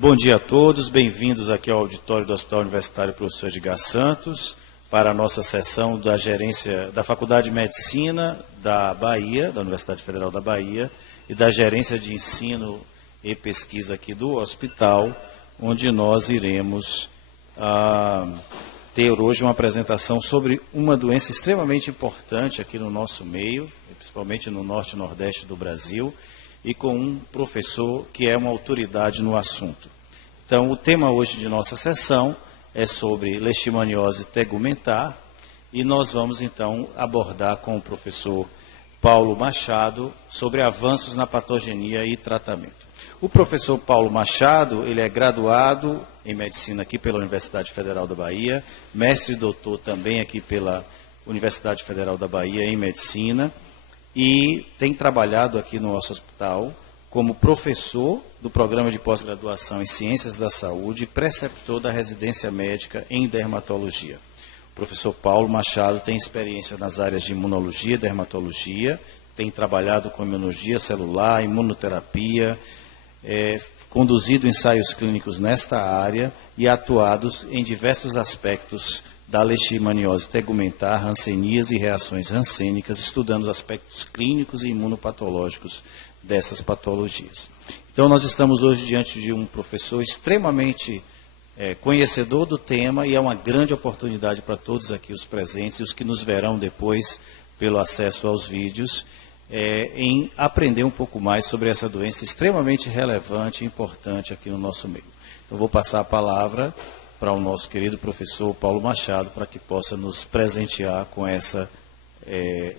Bom dia a todos, bem-vindos aqui ao auditório do Hospital Universitário Professor Edgar Santos, para a nossa sessão da gerência da Faculdade de Medicina da Bahia, da Universidade Federal da Bahia, e da Gerência de Ensino e Pesquisa aqui do hospital, onde nós iremos ter hoje uma apresentação sobre uma doença extremamente importante aqui no nosso meio, principalmente no norte e nordeste do Brasil, e com um professor que é uma autoridade no assunto. Então, o tema hoje de nossa sessão é sobre leishmaniose tegumentar, e nós vamos, então, abordar com o professor Paulo Machado sobre avanços na patogenia e tratamento. O professor Paulo Machado, ele é graduado em medicina aqui pela Universidade Federal da Bahia, mestre e doutor também aqui pela Universidade Federal da Bahia em medicina, e tem trabalhado aqui no nosso hospital como professor do programa de pós-graduação em Ciências da Saúde e preceptor da residência médica em dermatologia. O professor Paulo Machado tem experiência nas áreas de imunologia e dermatologia, tem trabalhado com imunologia celular, imunoterapia, conduzido ensaios clínicos nesta área e atuado em diversos aspectos da leishmaniose tegumentar, hanseníase e reações hansênicas, estudando os aspectos clínicos e imunopatológicos dessas patologias. Então, nós estamos hoje diante de um professor extremamente conhecedor do tema, e é uma grande oportunidade para todos aqui os presentes e os que nos verão depois pelo acesso aos vídeos, em aprender um pouco mais sobre essa doença extremamente relevante e importante aqui no nosso meio. Eu vou passar a palavra para o nosso querido professor Paulo Machado, para que possa nos presentear com essa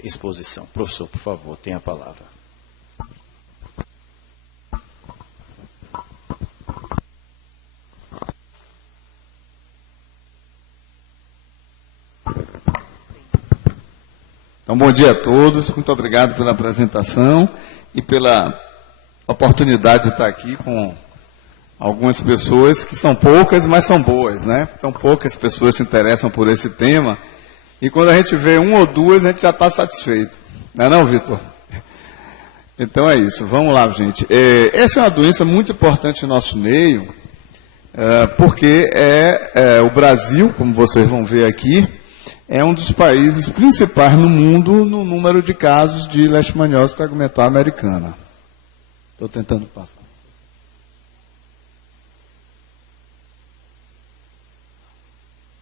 exposição. Professor, por favor, tenha a palavra. Então, bom dia a todos, muito obrigado pela apresentação e pela oportunidade de estar aqui com algumas pessoas que são poucas, mas são boas, né? Então, poucas pessoas se interessam por esse tema, e quando a gente vê um ou duas, a gente já está satisfeito. Não é não, Vitor? Então é isso, vamos lá, gente. Essa é uma doença muito importante no nosso meio, porque o Brasil, como vocês vão ver aqui, é um dos países principais no mundo no número de casos de leishmaniose tegumentar americana. Estou tentando passar.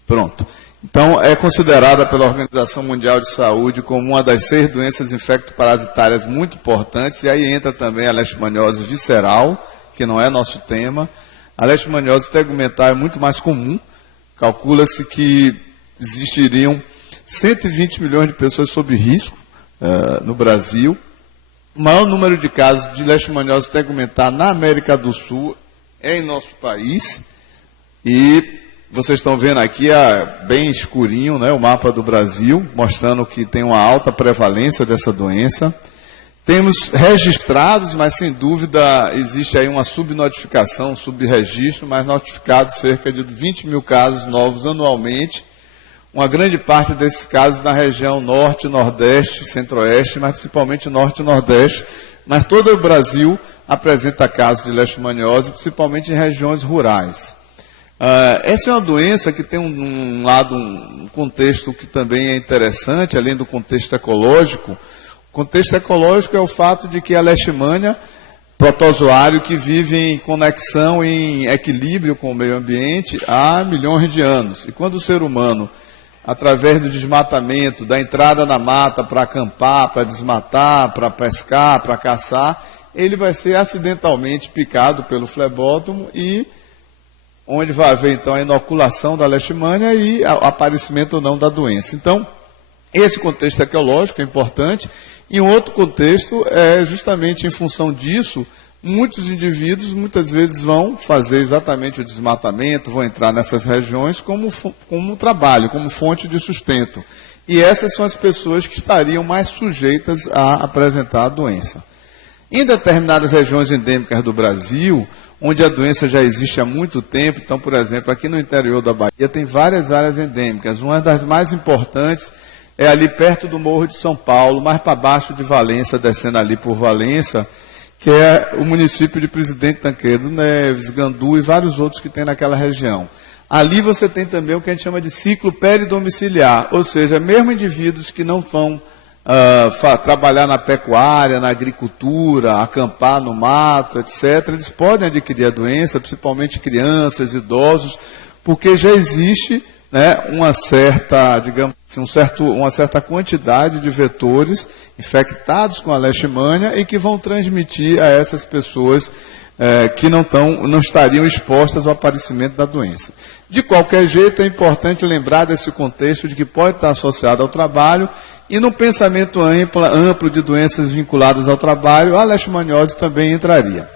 Pronto. Então, é considerada pela Organização Mundial de Saúde como uma das 6 doenças infectoparasitárias muito importantes, e aí entra também a leishmaniose visceral, que não é nosso tema. A leishmaniose tegumentar é muito mais comum. Calcula-se que existiriam 120 milhões de pessoas sob risco no Brasil. O maior número de casos de leishmaniose tegumentar na América do Sul é em nosso país, e vocês estão vendo aqui, bem escurinho, né, o mapa do Brasil, mostrando que tem uma alta prevalência dessa doença. Temos registrados, mas sem dúvida existe aí uma subnotificação, subregistro, mas notificados cerca de 20 mil casos novos anualmente. Uma grande parte desses casos na região norte, nordeste, centro-oeste, mas principalmente norte e nordeste. Mas todo o Brasil apresenta casos de leishmaniose, principalmente em regiões rurais. Essa é uma doença que tem um contexto que também é interessante, além do contexto ecológico. O contexto ecológico é o fato de que a leishmania, protozoário que vive em conexão, em equilíbrio com o meio ambiente há milhões de anos. E quando o ser humano, através do desmatamento, da entrada na mata para acampar, para desmatar, para pescar, para caçar, ele vai ser acidentalmente picado pelo flebótomo, e onde vai haver, então, a inoculação da leishmania e o aparecimento ou não da doença. Então, esse contexto ecológico é importante, e um outro contexto é justamente em função disso, muitos indivíduos muitas vezes vão fazer exatamente o desmatamento, vão entrar nessas regiões como trabalho, como fonte de sustento. E essas são as pessoas que estariam mais sujeitas a apresentar a doença. Em determinadas regiões endêmicas do Brasil, onde a doença já existe há muito tempo, então, por exemplo, aqui no interior da Bahia tem várias áreas endêmicas. Uma das mais importantes é ali perto do Morro de São Paulo, mais para baixo de Valença, descendo ali por Valença, que é o município de Presidente Tancredo Neves, Gandu e vários outros que tem naquela região. Ali você tem também o que a gente chama de ciclo peridomiciliar, ou seja, mesmo indivíduos que não vão trabalhar na pecuária, na agricultura, acampar no mato, etc., eles podem adquirir a doença, principalmente crianças, idosos, porque já existe, né, uma certa, digamos assim, uma certa quantidade de vetores infectados com a leishmania e que vão transmitir a essas pessoas que não estariam expostas ao aparecimento da doença. De qualquer jeito, é importante lembrar desse contexto de que pode estar associado ao trabalho e no pensamento amplo de doenças vinculadas ao trabalho, a leishmaniose também entraria.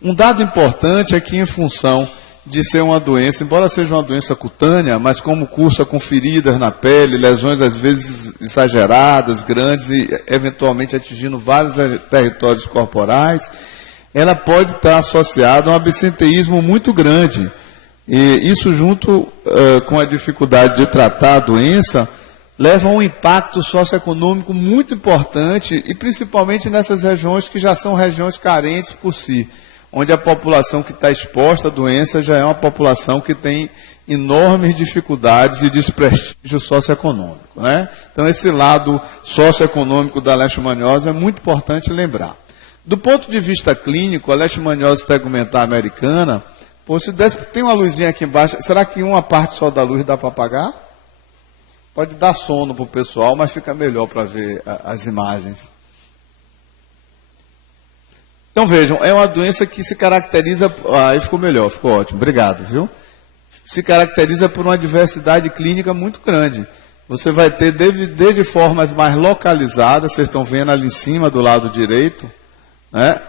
Um dado importante é que, em função de ser uma doença, embora seja uma doença cutânea, mas como cursa com feridas na pele, lesões às vezes exageradas, grandes e eventualmente atingindo vários territórios corporais, ela pode estar associada a um absenteísmo muito grande. E isso, junto com a dificuldade de tratar a doença, leva a um impacto socioeconômico muito importante, e principalmente nessas regiões que já são regiões carentes por si, onde a população que está exposta à doença já é uma população que tem enormes dificuldades e desprestígio socioeconômico, né? Então, esse lado socioeconômico da leishmaniose é muito importante lembrar. Do ponto de vista clínico, a leishmaniose tegumentar americana, tem uma luzinha aqui embaixo, será que uma parte só da luz dá para apagar? Pode dar sono para o pessoal, mas fica melhor para ver as imagens. Então vejam, é uma doença que se caracteriza... aí ficou melhor, ficou ótimo, obrigado, viu? Se caracteriza por uma diversidade clínica muito grande. Você vai ter desde formas mais localizadas, vocês estão vendo ali em cima do lado direito, né?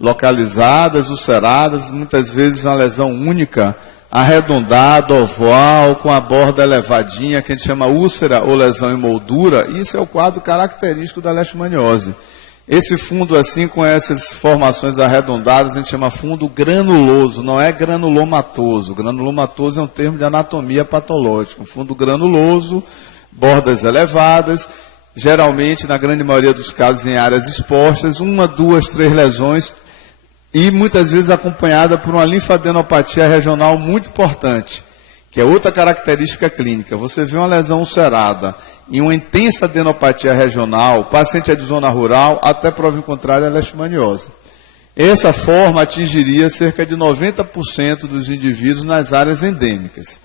Localizadas, ulceradas, muitas vezes uma lesão única, arredondada, oval, com a borda elevadinha, que a gente chama úlcera ou lesão em moldura. Isso é o quadro característico da leishmaniose. Esse fundo assim, com essas formações arredondadas, a gente chama fundo granuloso, não é granulomatoso. Granulomatoso é um termo de anatomia patológica. Um fundo granuloso, bordas elevadas, geralmente, na grande maioria dos casos, em áreas expostas, 1, 2, 3 lesões, e muitas vezes acompanhada por uma linfadenopatia regional muito importante, que é outra característica clínica. Você vê uma lesão ulcerada e uma intensa adenopatia regional, o paciente é de zona rural, até prova em contrário, é leishmaniose. Essa forma atingiria cerca de 90% dos indivíduos nas áreas endêmicas.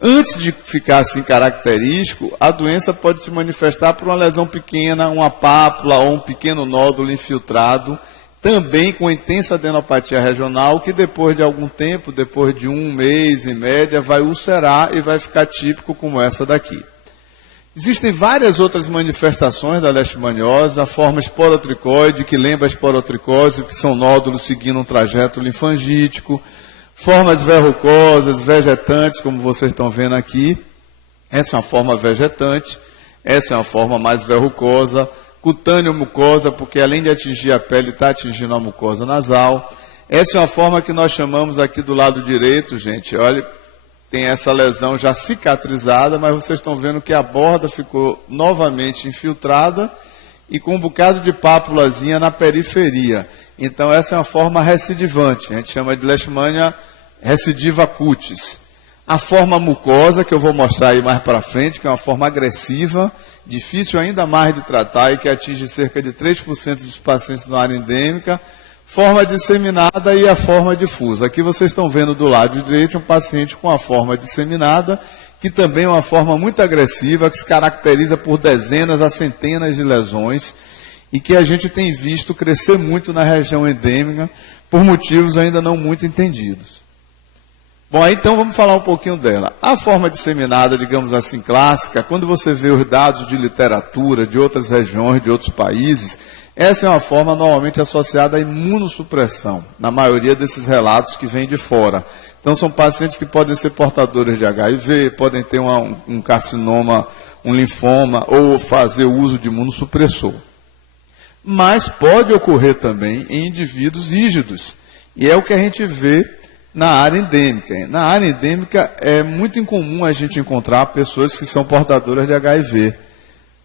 Antes de ficar assim característico, a doença pode se manifestar por uma lesão pequena, uma pápula ou um pequeno nódulo infiltrado, também com intensa adenopatia regional, que depois de algum tempo, depois de 1 mês em média, vai ulcerar e vai ficar típico como essa daqui. Existem várias outras manifestações da leishmaniose, a forma esporotricoide, que lembra a esporotricose, que são nódulos seguindo um trajeto linfangítico, formas verrucosas, vegetantes, como vocês estão vendo aqui. Essa é uma forma vegetante, essa é uma forma mais verrucosa, cutâneo mucosa, porque além de atingir a pele, está atingindo a mucosa nasal. Essa é uma forma que nós chamamos aqui do lado direito, gente, olha, tem essa lesão já cicatrizada, mas vocês estão vendo que a borda ficou novamente infiltrada e com um bocado de pápulazinha na periferia. Então, essa é uma forma recidivante, a gente chama de leishmania recidiva cutis. A forma mucosa, que eu vou mostrar aí mais para frente, que é uma forma agressiva, difícil ainda mais de tratar e que atinge cerca de 3% dos pacientes na área endêmica, forma disseminada e a forma difusa. Aqui vocês estão vendo do lado direito um paciente com a forma disseminada, que também é uma forma muito agressiva, que se caracteriza por dezenas a centenas de lesões e que a gente tem visto crescer muito na região endêmica por motivos ainda não muito entendidos. Bom, aí então vamos falar um pouquinho dela. A forma disseminada, digamos assim, clássica, quando você vê os dados de literatura de outras regiões, de outros países, essa é uma forma normalmente associada à imunossupressão, na maioria desses relatos que vêm de fora. Então são pacientes que podem ser portadores de HIV, podem ter um carcinoma, um linfoma, ou fazer uso de imunossupressor. Mas pode ocorrer também em indivíduos rígidos, e é o que a gente vê na área endêmica. Na área endêmica é muito incomum a gente encontrar pessoas que são portadoras de HIV.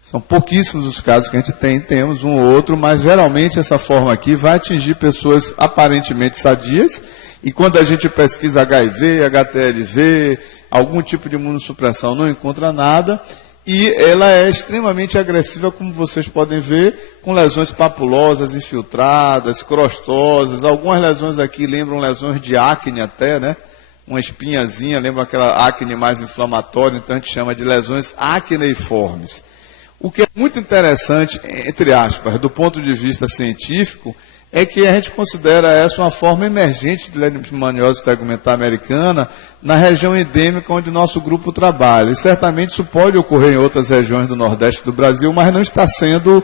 São pouquíssimos os casos que a gente tem, temos um ou outro, mas geralmente essa forma aqui vai atingir pessoas aparentemente sadias, e quando a gente pesquisa HIV, HTLV, algum tipo de imunossupressão, não encontra nada, e ela é extremamente agressiva, como vocês podem ver, com lesões papulosas, infiltradas, crostosas, algumas lesões aqui lembram lesões de acne até, né? Uma espinhazinha, lembra aquela acne mais inflamatória, então a gente chama de lesões acneiformes. O que é muito interessante, entre aspas, do ponto de vista científico, é que a gente considera essa uma forma emergente de leishmaniose tegumentar americana na região endêmica onde o nosso grupo trabalha. E certamente isso pode ocorrer em outras regiões do Nordeste do Brasil, mas não está sendo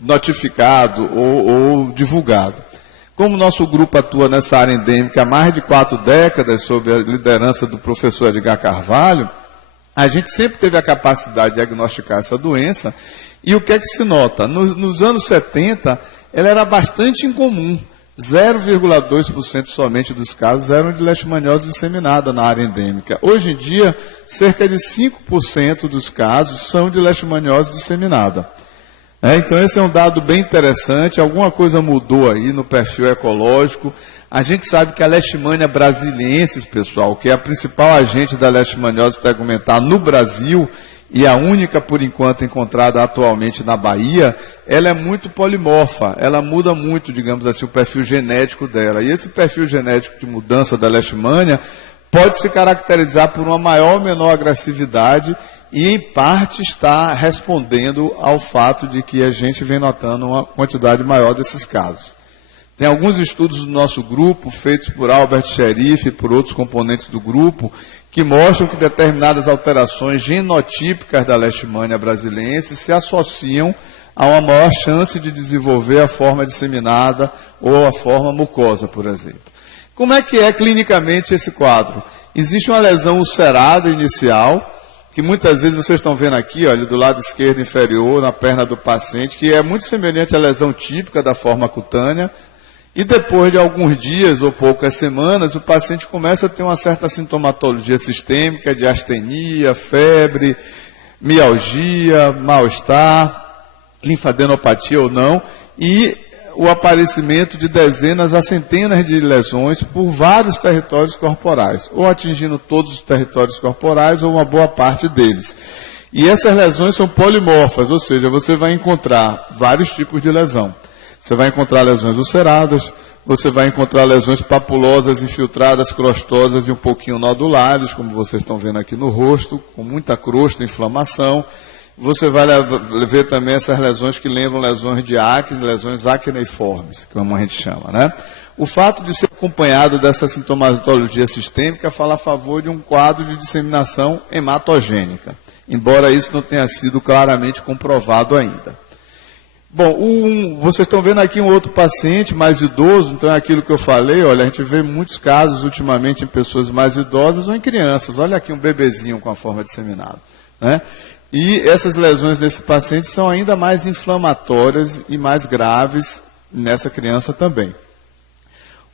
notificado ou divulgado. Como o nosso grupo atua nessa área endêmica há mais de 4 décadas, sob a liderança do professor Edgar Carvalho, a gente sempre teve a capacidade de diagnosticar essa doença, e o que é que se nota? Nos anos 70, ela era bastante incomum. 0,2% somente dos casos eram de leishmaniose disseminada na área endêmica. Hoje em dia, cerca de 5% dos casos são de leishmaniose disseminada. Então esse é um dado bem interessante, alguma coisa mudou aí no perfil ecológico. A gente sabe que a Leishmania brasiliensis, pessoal, que é a principal agente da leishmaniose tegumentar no Brasil, e a única, por enquanto, encontrada atualmente na Bahia, ela é muito polimorfa, ela muda muito, digamos assim, o perfil genético dela. E esse perfil genético de mudança da Leishmania pode se caracterizar por uma maior ou menor agressividade, e em parte está respondendo ao fato de que a gente vem notando uma quantidade maior desses casos. Tem alguns estudos do nosso grupo, feitos por Albert Sheriff e por outros componentes do grupo, que mostram que determinadas alterações genotípicas da Leishmania brasiliensis se associam a uma maior chance de desenvolver a forma disseminada ou a forma mucosa, por exemplo. Como é que é clinicamente esse quadro? Existe uma lesão ulcerada inicial, que muitas vezes vocês estão vendo aqui, olha, do lado esquerdo inferior, na perna do paciente, que é muito semelhante à lesão típica da forma cutânea, e depois de alguns dias ou poucas semanas, o paciente começa a ter uma certa sintomatologia sistêmica de astenia, febre, mialgia, mal-estar, linfadenopatia ou não, e o aparecimento de dezenas a centenas de lesões por vários territórios corporais, ou atingindo todos os territórios corporais ou uma boa parte deles. E essas lesões são polimorfas, ou seja, você vai encontrar vários tipos de lesão. Você vai encontrar lesões ulceradas, você vai encontrar lesões papulosas, infiltradas, crostosas e um pouquinho nodulares, como vocês estão vendo aqui no rosto, com muita crosta, inflamação. Você vai ver também essas lesões que lembram lesões de acne, lesões acneiformes, como a gente chama, né? O fato de ser acompanhado dessa sintomatologia sistêmica fala a favor de um quadro de disseminação hematogênica, embora isso não tenha sido claramente comprovado ainda. Bom, vocês estão vendo aqui um outro paciente mais idoso, então é aquilo que eu falei, olha, a gente vê muitos casos ultimamente em pessoas mais idosas ou em crianças. Olha aqui um bebezinho com a forma disseminada, né? E essas lesões desse paciente são ainda mais inflamatórias e mais graves nessa criança também.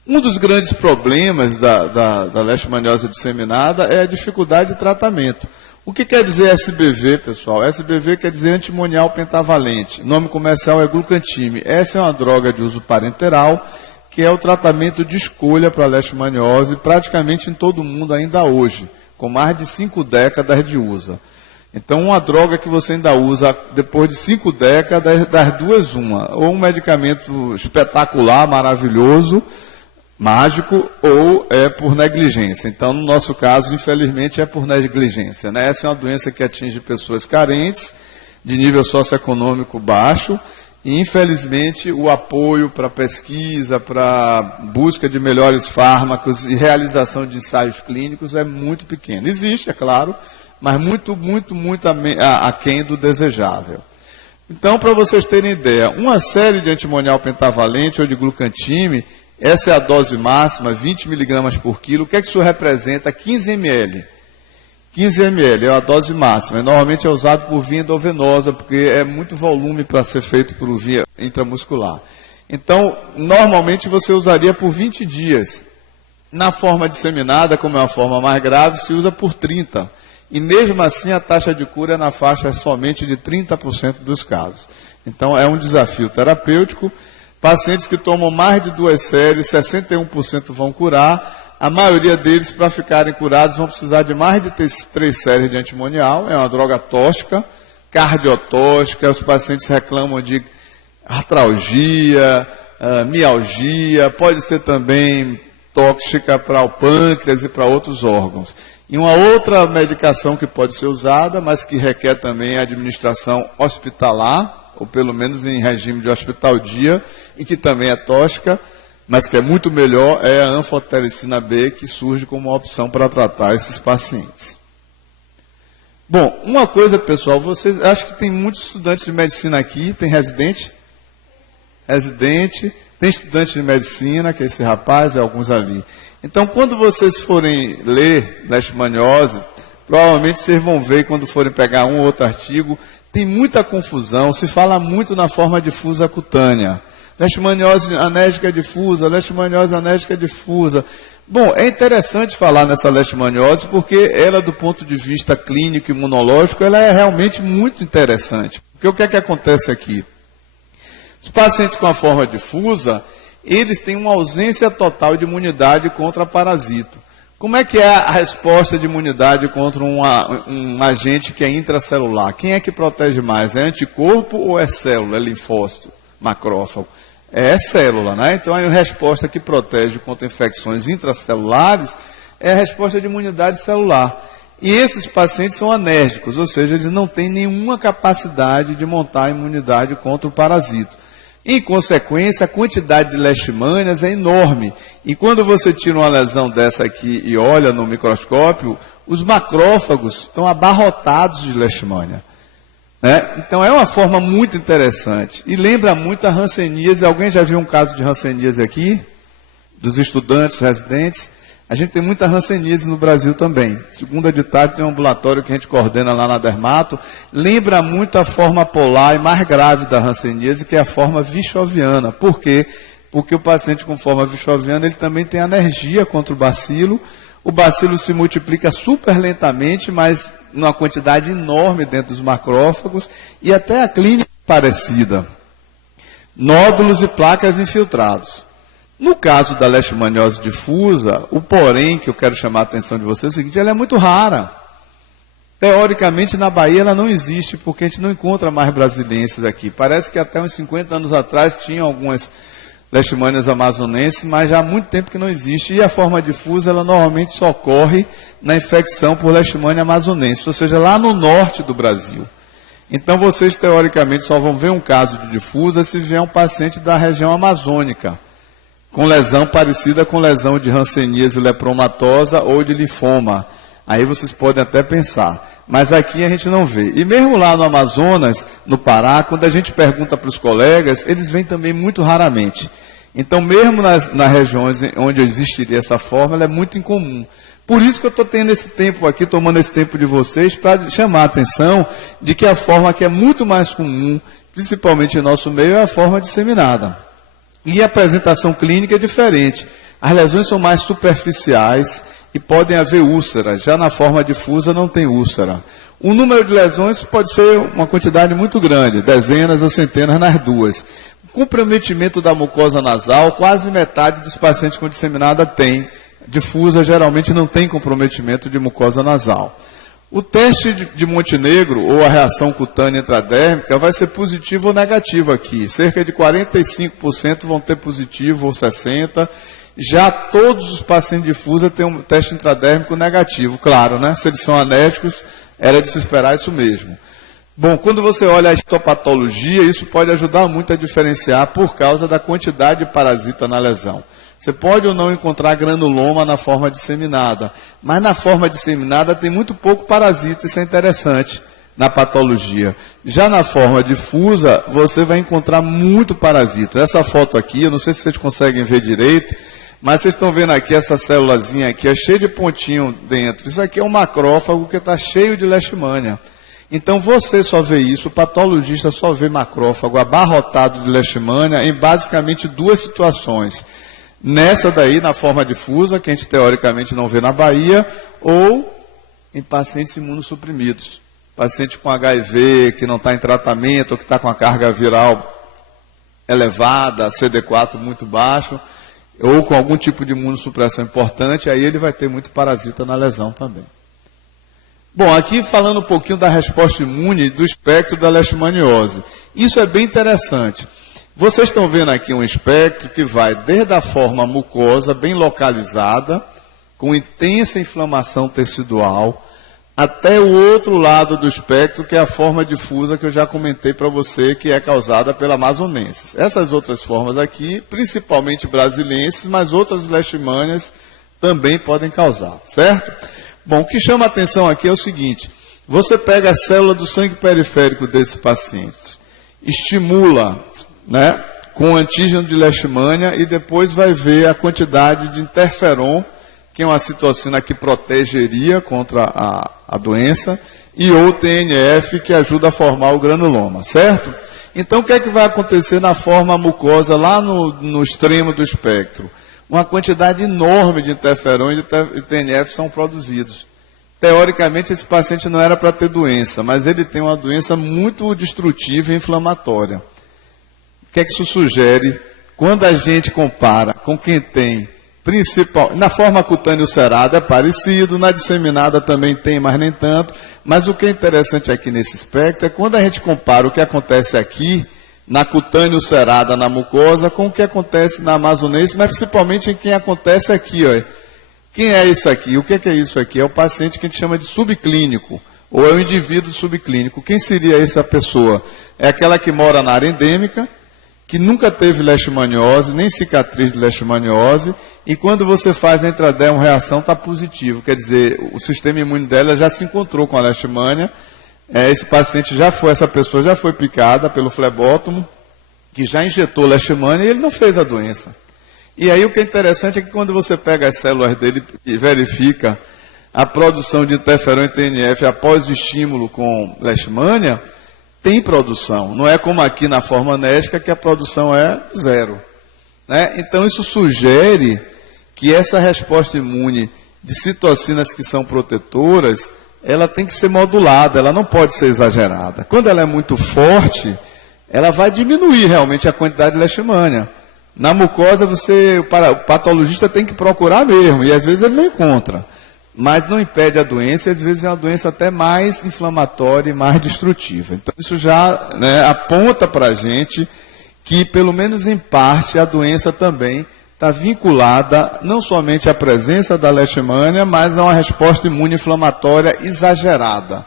Um dos grandes problemas da leishmaniose disseminada é a dificuldade de tratamento. O que quer dizer SBV, pessoal? SBV quer dizer antimonial pentavalente. O nome comercial é glucantime. Essa é uma droga de uso parenteral, que é o tratamento de escolha para a leishmaniose praticamente em todo o mundo ainda hoje, com mais de 5 décadas de uso. Então, uma droga que você ainda usa depois de 5 décadas, das duas uma. Ou um medicamento espetacular, maravilhoso, mágico, ou é por negligência. Então, no nosso caso, infelizmente, é por negligência, né? Essa é uma doença que atinge pessoas carentes, de nível socioeconômico baixo, e, infelizmente, o apoio para pesquisa, para busca de melhores fármacos e realização de ensaios clínicos é muito pequeno. Existe, é claro, mas muito aquém do desejável. Então, para vocês terem ideia, uma série de antimonial pentavalente ou de glucantime, essa é a dose máxima, 20 mg por quilo. O que é que isso representa? 15 ml. 15 ml é a dose máxima. Normalmente é usado por via endovenosa, porque é muito volume para ser feito por via intramuscular. Então, normalmente você usaria por 20 dias. Na forma disseminada, como é uma forma mais grave, se usa por 30. e mesmo assim a taxa de cura é na faixa somente de 30% dos casos. Então é um desafio terapêutico. Pacientes que tomam mais de 2 séries, 61% vão curar. A maioria deles, para ficarem curados, vão precisar de mais de 3 séries de antimonial. É uma droga tóxica, cardiotóxica. Os pacientes reclamam de artralgia, mialgia, pode ser também tóxica para o pâncreas e para outros órgãos. E uma outra medicação que pode ser usada, mas que requer também a administração hospitalar, ou pelo menos em regime de hospital-dia, e que também é tóxica, mas que é muito melhor, é a anfotericina B, que surge como uma opção para tratar esses pacientes. Bom, uma coisa, pessoal, vocês, acho que tem muitos estudantes de medicina aqui, tem residente, tem estudante de medicina, que é esse rapaz, e alguns ali. Então, quando vocês forem ler leishmaniose, provavelmente vocês vão ver, quando forem pegar um ou outro artigo, tem muita confusão, se fala muito na forma difusa cutânea. Leishmaniose anégica difusa, leishmaniose anégica difusa. Bom, é interessante falar nessa leishmaniose, porque ela, do ponto de vista clínico e imunológico, ela é realmente muito interessante. Porque o que é que acontece aqui? Os pacientes com a forma difusa, eles têm uma ausência total de imunidade contra parasito. Como é que é a resposta de imunidade contra um agente que é intracelular? Quem é que protege mais? É anticorpo ou é célula? É linfócito, macrófago? É célula, né? Então, a resposta que protege contra infecções intracelulares é a resposta de imunidade celular. E esses pacientes são anérgicos, ou seja, eles não têm nenhuma capacidade de montar a imunidade contra o parasito. Em consequência, a quantidade de leishmanias é enorme. E quando você tira uma lesão dessa aqui e olha no microscópio, os macrófagos estão abarrotados de leishmania. Então é uma forma muito interessante. E lembra muito a hanseníase. Alguém já viu um caso de hanseníase aqui? Dos estudantes, residentes? A gente tem muita hanseníase no Brasil também. Segunda de tarde tem um ambulatório que a gente coordena lá na Dermato. Lembra muito a forma polar e mais grave da hanseníase, que é a forma vichoviana. Por quê? Porque o paciente com forma vichoviana, ele também tem alergia contra o bacilo. O bacilo se multiplica super lentamente, mas numa quantidade enorme dentro dos macrófagos, e até a clínica é parecida. Nódulos e placas infiltrados. No caso da leishmaniose difusa, o porém que eu quero chamar a atenção de vocês é o seguinte: ela é muito rara. Teoricamente, na Bahia ela não existe, porque a gente não encontra mais brasilienses aqui. Parece que até uns 50 anos atrás tinha algumas leishmanias amazonenses, mas já há muito tempo que não existe. E a forma difusa, ela normalmente só ocorre na infecção por leishmania amazonense, ou seja, lá no norte do Brasil. Então, vocês teoricamente só vão ver um caso de difusa se vier um paciente da região amazônica, com lesão parecida com lesão de hanseníase lepromatosa ou de linfoma. Aí vocês podem até pensar. Mas aqui a gente não vê. E mesmo lá no Amazonas, no Pará, quando a gente pergunta para os colegas, eles vêm também muito raramente. Então, mesmo nas regiões onde existiria essa forma, ela é muito incomum. Por isso que eu estou tendo esse tempo aqui, tomando esse tempo de vocês, para chamar a atenção de que a forma que é muito mais comum, principalmente em nosso meio, é a forma disseminada. E a apresentação clínica é diferente. As lesões são mais superficiais e podem haver úlceras. Já na forma difusa não tem úlcera. O número de lesões pode ser uma quantidade muito grande, dezenas ou centenas nas duas. O comprometimento da mucosa nasal, quase metade dos pacientes com disseminada tem. Difusa geralmente não tem comprometimento de mucosa nasal. O teste de Montenegro, ou a reação cutânea intradérmica, vai ser positivo ou negativo aqui. Cerca de 45% vão ter positivo ou 60%. Já todos os pacientes difusa têm um teste intradérmico negativo. Claro, né? Se eles são anérgicos, era de se esperar isso mesmo. Bom, quando você olha a histopatologia, isso pode ajudar muito a diferenciar por causa da quantidade de parasita na lesão. Você pode ou não encontrar granuloma na forma disseminada, mas na forma disseminada tem muito pouco parasita, isso é interessante na patologia. Já na forma difusa, você vai encontrar muito parasita. Essa foto aqui, eu não sei se vocês conseguem ver direito, mas vocês estão vendo aqui essa célulazinha aqui, é cheia de pontinho dentro. Isso aqui é um macrófago que está cheio de leishmania. Então você só vê isso, o patologista só vê macrófago abarrotado de leishmania em basicamente duas situações. Nessa daí, na forma difusa, que a gente teoricamente não vê na Bahia, ou em pacientes imunossuprimidos. Paciente com HIV, que não está em tratamento, ou que está com a carga viral elevada, CD4 muito baixo, ou com algum tipo de imunossupressão importante, aí ele vai ter muito parasita na lesão também. Bom, aqui falando um pouquinho da resposta imune do espectro da leishmaniose. Isso é bem interessante. Vocês estão vendo aqui um espectro que vai desde a forma mucosa, bem localizada, com intensa inflamação tecidual, até o outro lado do espectro, que é a forma difusa que eu já comentei para você, que é causada pela amazonensis. Essas outras formas aqui, principalmente brasileiras, mas outras leishmanias também podem causar, certo? Bom, o que chama a atenção aqui é o seguinte: você pega a célula do sangue periférico desse paciente, estimula, né, com antígeno de leishmania e depois vai ver a quantidade de interferon, que é uma citocina que protegeria contra a doença, e ou TNF, que ajuda a formar o granuloma, certo? Então, o que é que vai acontecer na forma mucosa, lá no extremo do espectro? Uma quantidade enorme de interferon e de TNF são produzidos. Teoricamente, esse paciente não era para ter doença, mas ele tem uma doença muito destrutiva e inflamatória. O que é que isso sugere? Quando a gente compara com quem tem na forma cutânea ulcerada é parecido, na disseminada também tem, mas nem tanto. Mas o que é interessante aqui nesse espectro é quando a gente compara o que acontece aqui, na cutânea ulcerada, na mucosa, com o que acontece na amazonense, mas principalmente em quem acontece aqui. Ó. Quem é isso aqui? O que é isso aqui? É o paciente que a gente chama de subclínico, ou é o indivíduo subclínico. Quem seria essa pessoa? É aquela que mora na área endêmica, que nunca teve leishmaniose, nem cicatriz de leishmaniose, e quando você faz a intradermo reação, está positivo. Quer dizer, o sistema imune dela já se encontrou com a leishmania. Essa pessoa já foi picada pelo flebótomo, que já injetou leishmania e ele não fez a doença. E aí o que é interessante é que quando você pega as células dele e verifica a produção de interferon e TNF após o estímulo com leishmania, tem produção. Não é como aqui na forma anésica, que a produção é zero. Né? Então isso sugere que essa resposta imune de citocinas que são protetoras, ela tem que ser modulada, ela não pode ser exagerada. Quando ela é muito forte, ela vai diminuir realmente a quantidade de leishmania. Na mucosa, o patologista tem que procurar mesmo, e às vezes ele não encontra. Mas não impede a doença, e às vezes é uma doença até mais inflamatória e mais destrutiva. Então isso já, né, aponta para a gente que, pelo menos em parte, a doença também está vinculada não somente à presença da leishmania, mas a uma resposta imune inflamatória exagerada,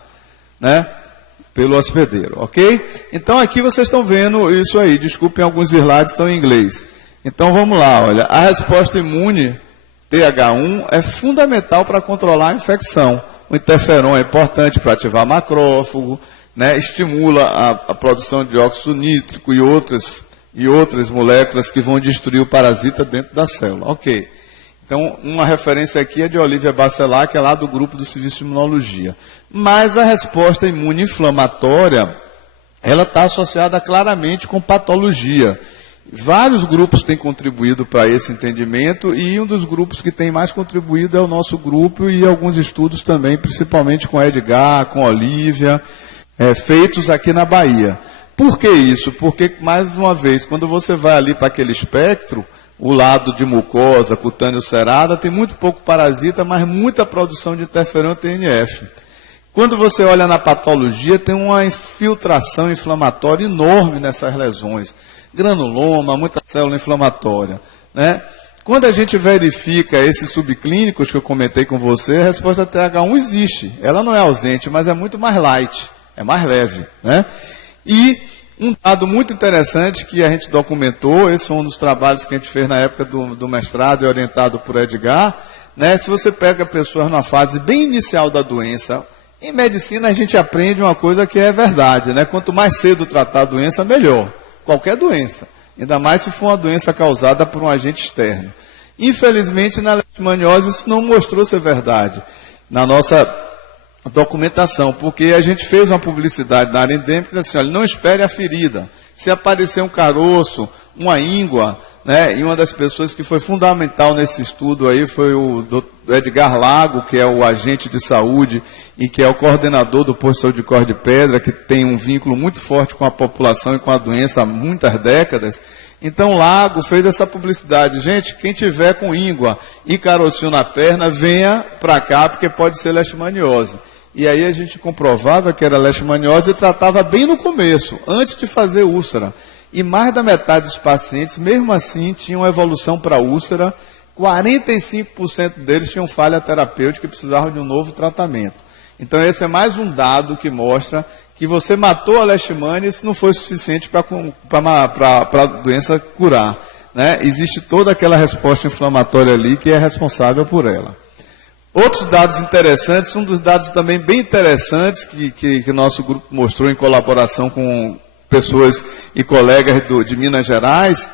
né, pelo hospedeiro, ok? Então aqui vocês estão vendo isso aí, desculpem, alguns slides estão em inglês. Então vamos lá, olha, a resposta imune TH1 é fundamental para controlar a infecção. O interferon é importante para ativar macrófago, né, estimula a produção de óxido nítrico e outras moléculas que vão destruir o parasita dentro da célula. Ok. Então, uma referência aqui é de Olivia Bacelar, que é lá do grupo do Serviço de Imunologia. Mas a resposta imune inflamatória, ela está associada claramente com patologia. Vários grupos têm contribuído para esse entendimento, e um dos grupos que tem mais contribuído é o nosso grupo, e alguns estudos também, principalmente com Edgar, com Olivia, feitos aqui na Bahia. Por que isso? Porque, mais uma vez, quando você vai ali para aquele espectro, o lado de mucosa, cutânea ulcerada, tem muito pouco parasita, mas muita produção de interferon TNF. Quando você olha na patologia, tem uma infiltração inflamatória enorme nessas lesões. Granuloma, muita célula inflamatória. Né? Quando a gente verifica esses subclínicos que eu comentei com você, a resposta TH1 existe. Ela não é ausente, mas é muito mais light, é mais leve. Né? E um dado muito interessante que a gente documentou, esse foi um dos trabalhos que a gente fez na época do mestrado e orientado por Edgar, né? Se você pega pessoas na fase bem inicial da doença, em medicina a gente aprende uma coisa que é verdade, né? Quanto mais cedo tratar a doença, melhor. Qualquer doença, ainda mais se for uma doença causada por um agente externo. Infelizmente, na leishmaniose isso não mostrou ser verdade na nossa documentação, porque a gente fez uma publicidade na área endêmica, assim, olha, não espere a ferida. Se aparecer um caroço, uma íngua, né? E uma das pessoas que foi fundamental nesse estudo aí foi o Dr. Edgar Lago, que é o agente de saúde e que é o coordenador do posto de saúde de Cor de Pedra, que tem um vínculo muito forte com a população e com a doença há muitas décadas. Então, Lago fez essa publicidade. Gente, quem tiver com íngua e carocinho na perna, venha para cá, porque pode ser leishmaniose. E aí a gente comprovava que era leishmaniose e tratava bem no começo, antes de fazer úlcera. E mais da metade dos pacientes, mesmo assim, tinham evolução para úlcera. 45% deles tinham falha terapêutica e precisavam de um novo tratamento. Então, esse é mais um dado que mostra que você matou a leishmania e isso não foi suficiente para a doença curar, né? Existe toda aquela resposta inflamatória ali que é responsável por ela. Outros dados interessantes, um dos dados também bem interessantes que nosso grupo mostrou em colaboração com pessoas e colegas de Minas Gerais,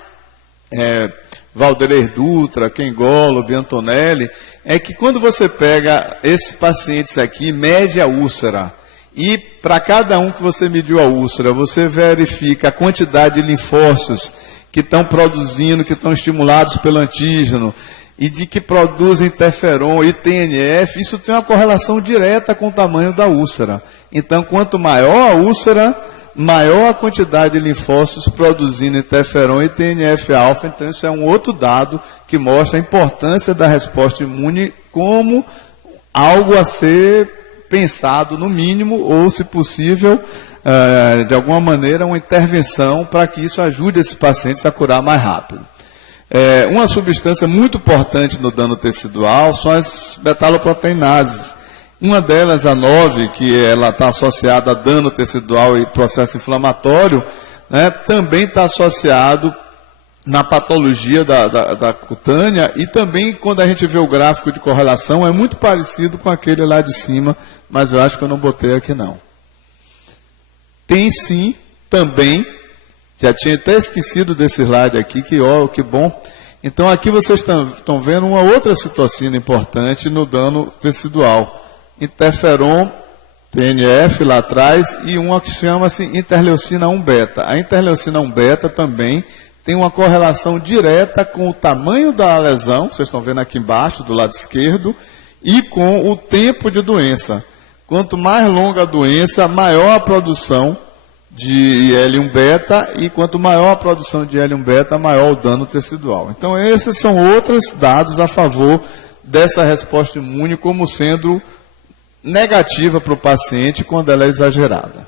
Valdeir Dutra, Ken Golob, Antonelli, é que quando você pega esses pacientes aqui, mede a úlcera, e para cada um que você mediu a úlcera, você verifica a quantidade de linfócitos que estão produzindo, que estão estimulados pelo antígeno, e de que produzem interferon e TNF, isso tem uma correlação direta com o tamanho da úlcera. Então, quanto maior a úlcera, maior a quantidade de linfócitos produzindo interferon e TNF-alfa. Então, isso é um outro dado que mostra a importância da resposta imune como algo a ser pensado, no mínimo, ou, se possível, de alguma maneira, uma intervenção para que isso ajude esses pacientes a curar mais rápido. Uma substância muito importante no dano tecidual são as metaloproteinases. Uma delas, a 9, que ela está associada a dano tecidual e processo inflamatório, né, também está associado na patologia da cutânea, e também, quando a gente vê o gráfico de correlação, é muito parecido com aquele lá de cima, mas eu acho que eu não botei aqui não. Tem sim, também, já tinha até esquecido desse slide aqui, que bom. Então aqui vocês estão vendo uma outra citocina importante no dano tecidual. Interferon, TNF lá atrás, e uma que chama-se interleucina 1-beta. A interleucina 1-beta também tem uma correlação direta com o tamanho da lesão, vocês estão vendo aqui embaixo, do lado esquerdo, e com o tempo de doença. Quanto mais longa a doença, maior a produção de IL-1-beta, e quanto maior a produção de IL-1-beta, maior o dano tecidual. Então, esses são outros dados a favor dessa resposta imune como sendo negativa para o paciente quando ela é exagerada.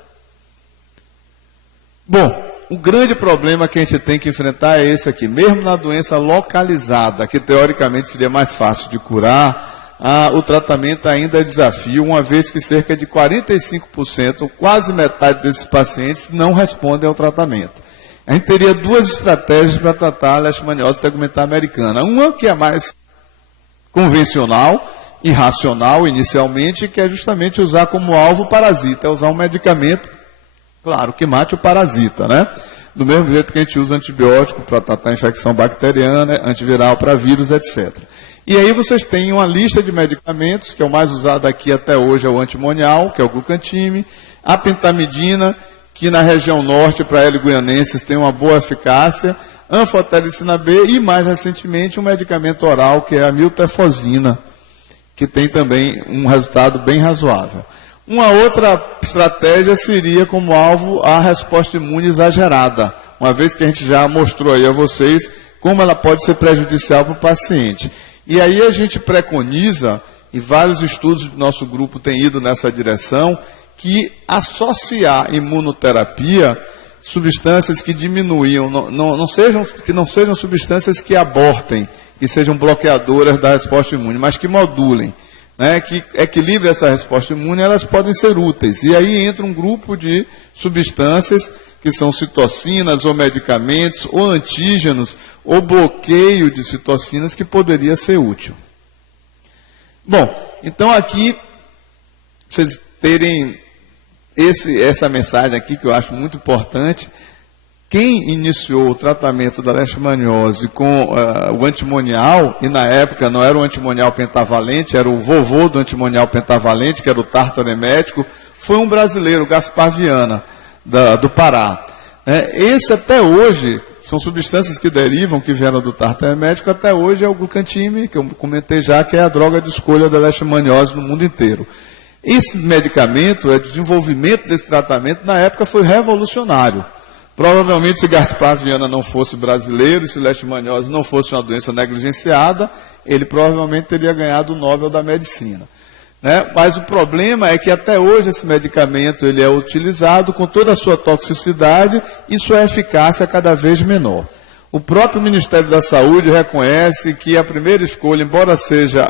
Bom, o grande problema que a gente tem que enfrentar é esse aqui. Mesmo na doença localizada, que teoricamente seria mais fácil de curar, o tratamento ainda é desafio, uma vez que cerca de 45%, quase metade desses pacientes, não respondem ao tratamento. A gente teria duas estratégias para tratar a leishmaniose segmentar americana. Uma que é mais convencional e racional inicialmente, que é justamente usar como alvo parasita, é usar um medicamento, claro, que mate o parasita, né? Do mesmo jeito que a gente usa antibiótico para tratar infecção bacteriana, antiviral para vírus, etc. E aí vocês têm uma lista de medicamentos, que é o mais usado aqui até hoje, é o antimonial, que é o glucantime, a pentamidina, que na região norte, para L-guianenses, tem uma boa eficácia, anfotericina B e, mais recentemente, um medicamento oral, que é a miltefosina, que tem também um resultado bem razoável. Uma outra estratégia seria como alvo a resposta imune exagerada, uma vez que a gente já mostrou aí a vocês como ela pode ser prejudicial para o paciente. E aí a gente preconiza, e vários estudos do nosso grupo têm ido nessa direção, que associar imunoterapia, substâncias que diminuíam, que não sejam substâncias que abortem, que sejam bloqueadoras da resposta imune, mas que modulem, né, que equilibrem essa resposta imune, elas podem ser úteis. E aí entra um grupo de substâncias que são citocinas, ou medicamentos, ou antígenos, ou bloqueio de citocinas, que poderia ser útil. Bom, então aqui, vocês terem essa mensagem aqui, que eu acho muito importante. Quem iniciou o tratamento da leishmaniose com o antimonial, e na época não era o antimonial pentavalente, era o vovô do antimonial pentavalente, que era o tártaro emético, foi um brasileiro, Gaspar Viana, do Pará. Esse até hoje são substâncias que derivam, que vieram do tártaro emético, até hoje é o glucantime, que eu comentei já, que é a droga de escolha da leishmaniose no mundo inteiro. Esse medicamento, o desenvolvimento desse tratamento, na época foi revolucionário. Provavelmente, se Gaspar Viana não fosse brasileiro, se leishmaniose não fosse uma doença negligenciada, ele provavelmente teria ganhado o Nobel da Medicina. Né? Mas o problema é que até hoje esse medicamento ele é utilizado com toda a sua toxicidade e sua eficácia cada vez menor. O próprio Ministério da Saúde reconhece que a primeira escolha, embora seja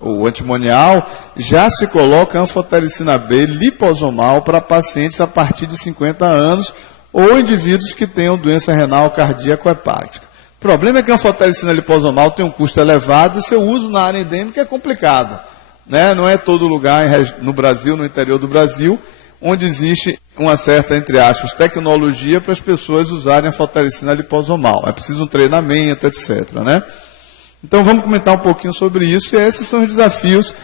o antimonial, já se coloca anfotericina B liposomal para pacientes a partir de 50 anos ou indivíduos que tenham doença renal cardíaco-hepática. O problema é que a anfotericina liposomal tem um custo elevado e seu uso na área endêmica é complicado. Né? Não é todo lugar no Brasil, no interior do Brasil, onde existe uma certa, entre aspas, tecnologia para as pessoas usarem a anfotericina liposomal. É preciso um treinamento, etc. Né? Então vamos comentar um pouquinho sobre isso, e esses são os desafios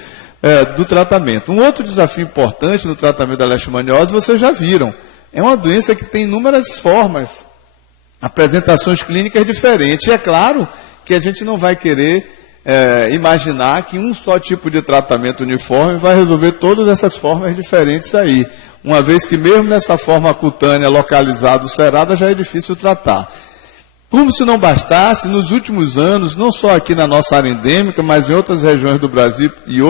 do tratamento. Um outro desafio importante no tratamento da leishmaniose, vocês já viram, é uma doença que tem inúmeras formas, apresentações clínicas diferentes. E é claro que a gente não vai querer imaginar que um só tipo de tratamento uniforme vai resolver todas essas formas diferentes aí. Uma vez que mesmo nessa forma cutânea localizada, ulcerada, já é difícil tratar. Como se não bastasse, nos últimos anos, não só aqui na nossa área endêmica, mas em outras regiões do Brasil e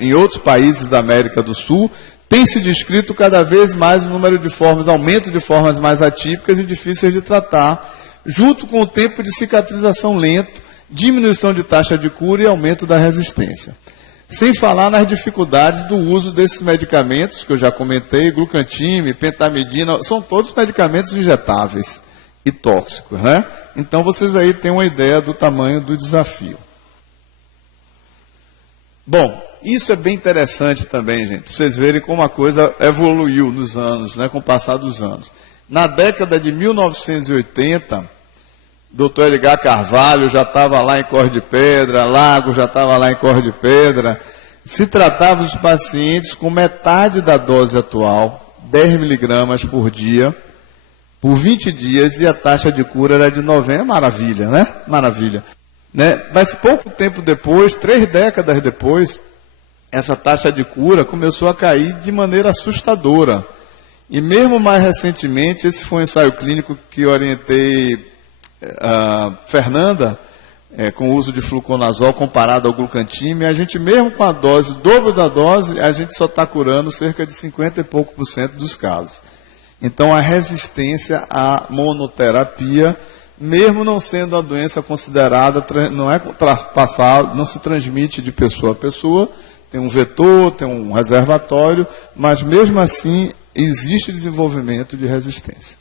em outros países da América do Sul, tem se descrito cada vez mais o número de formas, aumento de formas mais atípicas e difíceis de tratar, junto com o tempo de cicatrização lento, diminuição de taxa de cura e aumento da resistência. Sem falar nas dificuldades do uso desses medicamentos, que eu já comentei, glucantime, pentamidina, são todos medicamentos injetáveis e tóxicos, né? Então vocês aí têm uma ideia do tamanho do desafio. Bom, isso é bem interessante também, gente. Vocês verem como a coisa evoluiu nos anos, né, com o passar dos anos. Na década de 1980, Dr. Edgar Carvalho já estava lá em Cor de Pedra, Lago já estava lá em Cor de Pedra. Se tratava dos pacientes com metade da dose atual, 10 miligramas por dia, por 20 dias, e a taxa de cura era de 90%. Maravilha, né? Maravilha. Né? Mas pouco tempo depois, 3 décadas depois, essa taxa de cura começou a cair de maneira assustadora. E mesmo mais recentemente, esse foi um ensaio clínico que orientei Fernanda, com o uso de fluconazol comparado ao glucantime, a gente mesmo com a dose, dobro da dose, a gente só está curando cerca de 50% e pouco dos casos. Então a resistência à monoterapia, mesmo não sendo a doença considerada, não é traspassada, não se transmite de pessoa a pessoa, tem um vetor, tem um reservatório, mas mesmo assim existe desenvolvimento de resistência.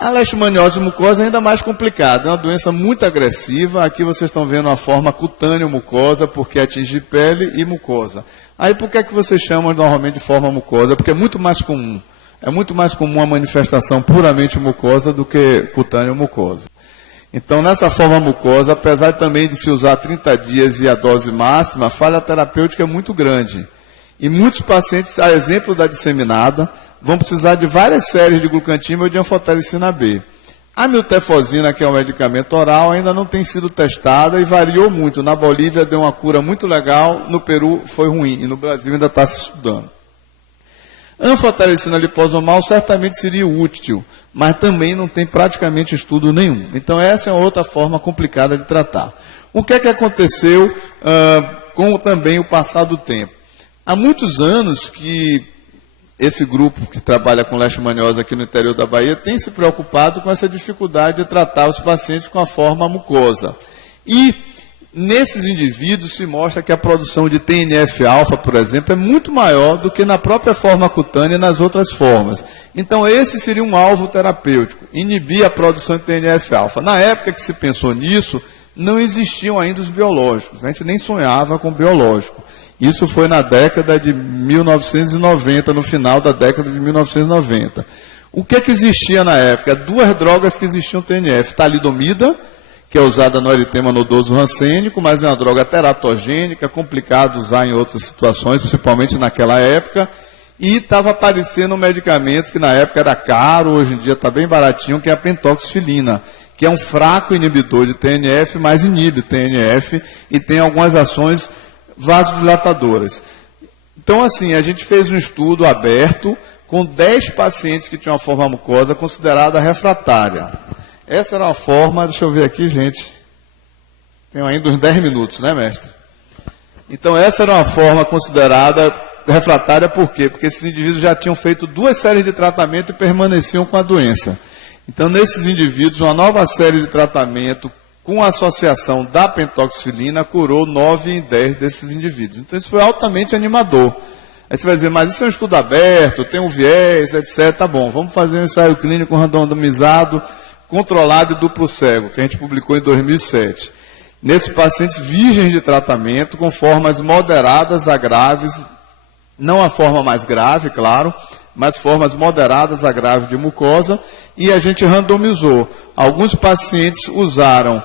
A leishmaniose mucosa é ainda mais complicada, é uma doença muito agressiva. Aqui vocês estão vendo a forma cutânea mucosa, porque atinge pele e mucosa. Aí por que vocês chamam normalmente de forma mucosa? Porque é muito mais comum. É muito mais comum a manifestação puramente mucosa do que cutânea mucosa. Então, nessa forma mucosa, apesar também de se usar 30 dias e a dose máxima, a falha terapêutica é muito grande. E muitos pacientes, a exemplo da disseminada, vão precisar de várias séries de glucantime ou de anfotericina B. A miltefosina, que é um medicamento oral, ainda não tem sido testada e variou muito. Na Bolívia deu uma cura muito legal, no Peru foi ruim, e no Brasil ainda está se estudando. Anfotericina liposomal certamente seria útil, mas também não tem praticamente estudo nenhum. Então essa é outra forma complicada de tratar. O que é que aconteceu com também o passar do tempo? Há muitos anos que esse grupo que trabalha com leishmaniose aqui no interior da Bahia tem se preocupado com essa dificuldade de tratar os pacientes com a forma mucosa. E nesses indivíduos se mostra que a produção de TNF-alfa, por exemplo, é muito maior do que na própria forma cutânea e nas outras formas. Então esse seria um alvo terapêutico, inibir a produção de TNF-alfa. Na época que se pensou nisso, não existiam ainda os biológicos, a gente nem sonhava com biológico. Isso foi na década de 1990, no final da década de 1990. O que existia na época? 2 drogas que existiam TNF. Talidomida, que é usada no eritema nodoso rancênico, mas é uma droga teratogênica, complicado usar em outras situações, principalmente naquela época. E estava aparecendo um medicamento que na época era caro, hoje em dia está bem baratinho, que é a pentoxifilina, que é um fraco inibidor de TNF, mas inibe TNF e tem algumas ações vasodilatadoras. Então, assim, a gente fez um estudo aberto com 10 pacientes que tinham uma forma mucosa considerada refratária. Essa era uma forma, deixa eu ver aqui, gente, tenho ainda uns 10 minutos, né, mestre? Então, essa era uma forma considerada refratária, por quê? Porque esses indivíduos já tinham feito 2 séries de tratamento e permaneciam com a doença. Então, nesses indivíduos, uma nova série de tratamento com a associação da pentoxifilina curou 9 em 10 desses indivíduos. Então, isso foi altamente animador. Aí você vai dizer, mas isso é um estudo aberto, tem um viés, etc. Tá bom, vamos fazer um ensaio clínico randomizado, controlado e duplo cego, que a gente publicou em 2007. Nesses pacientes virgens de tratamento, com formas moderadas a graves, não a forma mais grave, claro, mas formas moderadas a grave de mucosa, e a gente randomizou. Alguns pacientes usaram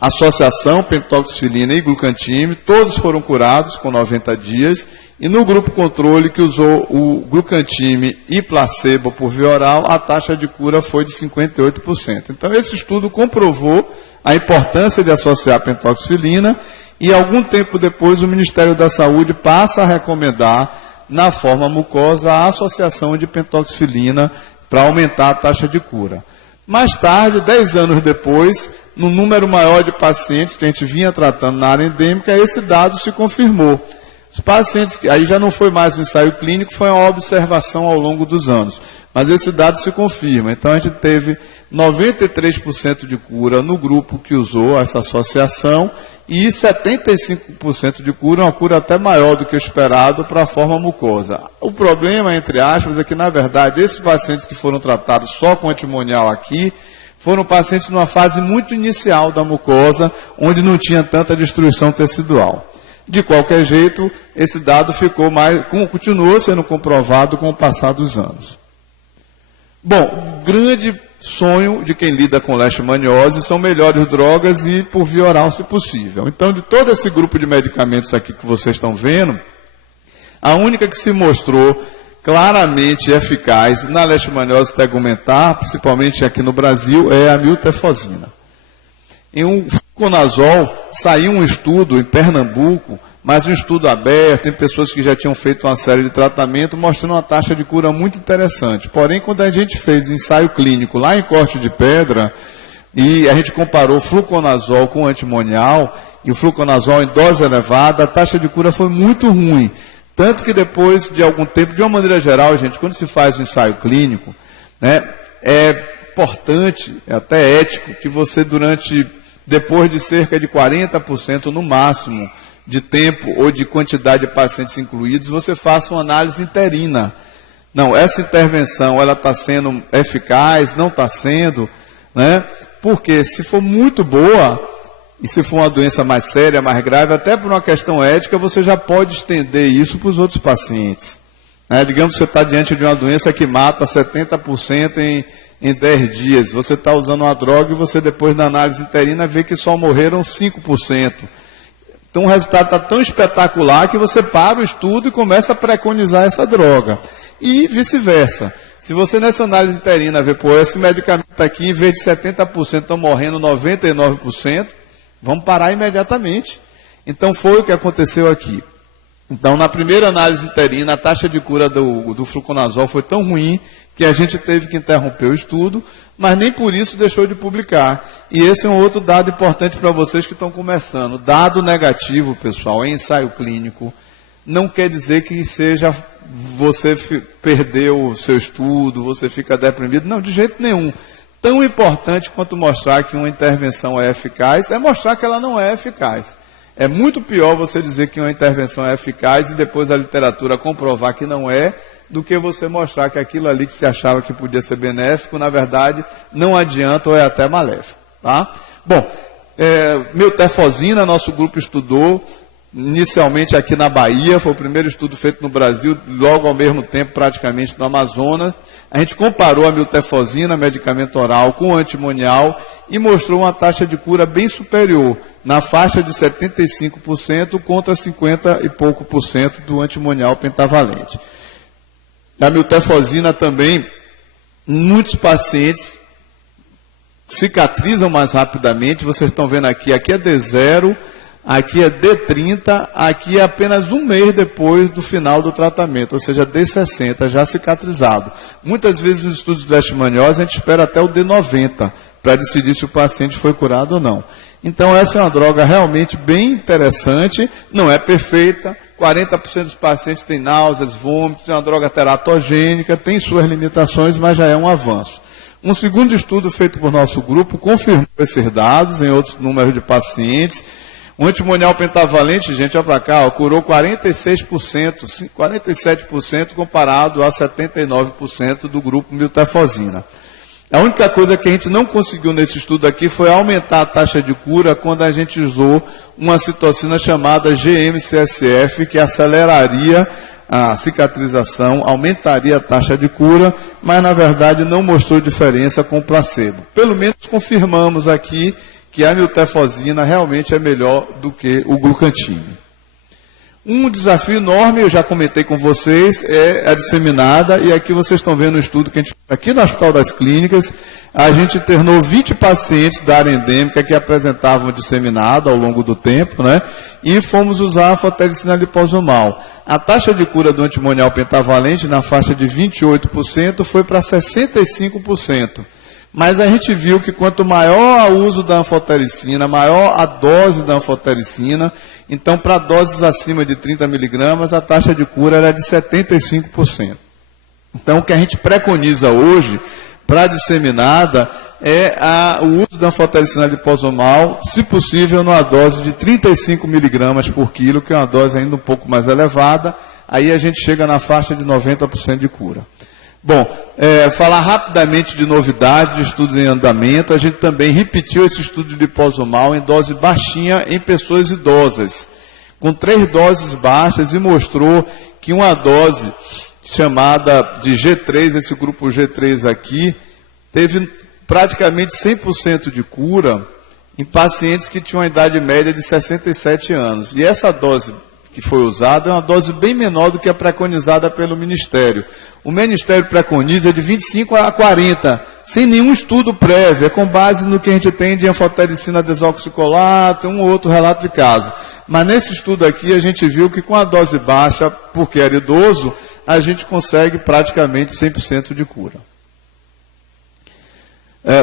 associação pentoxifilina e glucantime, todos foram curados com 90 dias, e no grupo controle que usou o glucantime e placebo por via oral, a taxa de cura foi de 58%. Então, esse estudo comprovou a importância de associar pentoxifilina, e algum tempo depois o Ministério da Saúde passa a recomendar, na forma mucosa, a associação de pentoxifilina para aumentar a taxa de cura. Mais tarde, 10 anos depois, no número maior de pacientes que a gente vinha tratando na área endêmica, esse dado se confirmou. Os pacientes, aí já não foi mais um ensaio clínico, foi uma observação ao longo dos anos. Mas esse dado se confirma. Então, a gente teve 93% de cura no grupo que usou essa associação e 75% de cura, uma cura até maior do que o esperado para a forma mucosa. O problema, entre aspas, é que, na verdade, esses pacientes que foram tratados só com antimonial aqui, foram pacientes numa fase muito inicial da mucosa, onde não tinha tanta destruição tecidual. De qualquer jeito, esse dado continuou sendo comprovado com o passar dos anos. Bom, grande sonho de quem lida com leishmaniose são melhores drogas e por via oral, se possível. Então, de todo esse grupo de medicamentos aqui que vocês estão vendo, a única que se mostrou claramente eficaz na leishmaniose tegumentar, principalmente aqui no Brasil, é a miltefosina. Em um fluconazol, saiu um estudo em Pernambuco, mas um estudo aberto, em pessoas que já tinham feito uma série de tratamento, mostrando uma taxa de cura muito interessante. Porém, quando a gente fez ensaio clínico lá em Corte de Pedra, e a gente comparou fluconazol com antimonial, e o fluconazol em dose elevada, a taxa de cura foi muito ruim. Tanto que depois de algum tempo, de uma maneira geral, gente, quando se faz um ensaio clínico, né, é importante, é até ético, que você depois de cerca de 40% no máximo de tempo ou de quantidade de pacientes incluídos, você faça uma análise interina. Não, essa intervenção, ela está sendo eficaz, não está sendo, né? Porque se for muito boa, e se for uma doença mais séria, mais grave, até por uma questão ética, você já pode estender isso para os outros pacientes. Né? Digamos que você está diante de uma doença que mata 70% em 10 dias. Você está usando uma droga e você depois na análise interina vê que só morreram 5%. Então o resultado está tão espetacular que você para o estudo e começa a preconizar essa droga. E vice-versa. Se você nessa análise interina vê, pô, esse medicamento aqui, em vez de 70%, estão morrendo 99%, vamos parar imediatamente. Então foi o que aconteceu aqui. Então, na primeira análise interina, a taxa de cura do fluconazol foi tão ruim que a gente teve que interromper o estudo, mas nem por isso deixou de publicar. E esse é um outro dado importante para vocês que estão começando. Dado negativo, pessoal, em ensaio clínico, não quer dizer que seja você perdeu o seu estudo, você fica deprimido. Não, de jeito nenhum. Tão importante quanto mostrar que uma intervenção é eficaz, é mostrar que ela não é eficaz. É muito pior você dizer que uma intervenção é eficaz e depois a literatura comprovar que não é, do que você mostrar que aquilo ali que se achava que podia ser benéfico, na verdade, não adianta ou é até maléfico. Tá? Bom, miltefosina, nosso grupo estudou, inicialmente aqui na Bahia, foi o primeiro estudo feito no Brasil, logo ao mesmo tempo praticamente no Amazonas. A gente comparou a miltefosina, medicamento oral, com o antimonial e mostrou uma taxa de cura bem superior, na faixa de 75% contra 50 e pouco por cento do antimonial pentavalente. A miltefosina também, muitos pacientes cicatrizam mais rapidamente. Vocês estão vendo aqui é D0, aqui é D30, aqui é apenas um mês depois do final do tratamento, ou seja, D60, já cicatrizado. Muitas vezes nos estudos de leishmaniose a gente espera até o D90 para decidir se o paciente foi curado ou não. Então essa é uma droga realmente bem interessante, não é perfeita, 40% dos pacientes têm náuseas, vômitos, é uma droga teratogênica, tem suas limitações, mas já é um avanço. Um segundo estudo feito por nosso grupo confirmou esses dados em outros números de pacientes. O antimonial pentavalente, gente, olha para cá, curou 46%, 47% comparado a 79% do grupo miltefosina. A única coisa que a gente não conseguiu nesse estudo aqui foi aumentar a taxa de cura quando a gente usou uma citocina chamada GM-CSF, que aceleraria a cicatrização, aumentaria a taxa de cura, mas na verdade não mostrou diferença com o placebo. Pelo menos confirmamos aqui que a miltefosina realmente é melhor do que o glucantime. Um desafio enorme, eu já comentei com vocês, é a disseminada, e aqui vocês estão vendo um estudo que a gente fez aqui no Hospital das Clínicas. A gente internou 20 pacientes da área endêmica que apresentavam disseminada ao longo do tempo, né? E fomos usar a fotericina liposomal. A taxa de cura do antimonial pentavalente, na faixa de 28%, foi para 65%. Mas a gente viu que quanto maior o uso da anfotericina, maior a dose da anfotericina, então para doses acima de 30 miligramas, a taxa de cura era de 75%. Então o que a gente preconiza hoje, para a disseminada, é o uso da anfotericina liposomal, se possível, numa dose de 35 miligramas por quilo, que é uma dose ainda um pouco mais elevada, aí a gente chega na faixa de 90% de cura. Bom, falar rapidamente de novidade, de estudos em andamento. A gente também repetiu esse estudo de liposomal em dose baixinha em pessoas idosas, com 3 doses baixas, e mostrou que uma dose chamada de G3, esse grupo G3 aqui, teve praticamente 100% de cura em pacientes que tinham uma idade média de 67 anos. E essa dose que foi usada é uma dose bem menor do que a preconizada pelo Ministério. O Ministério preconiza de 25 a 40, sem nenhum estudo prévio, é com base no que a gente tem de anfotericina desoxicolato, um ou outro relato de caso. Mas nesse estudo aqui a gente viu que com a dose baixa, porque era idoso, a gente consegue praticamente 100% de cura.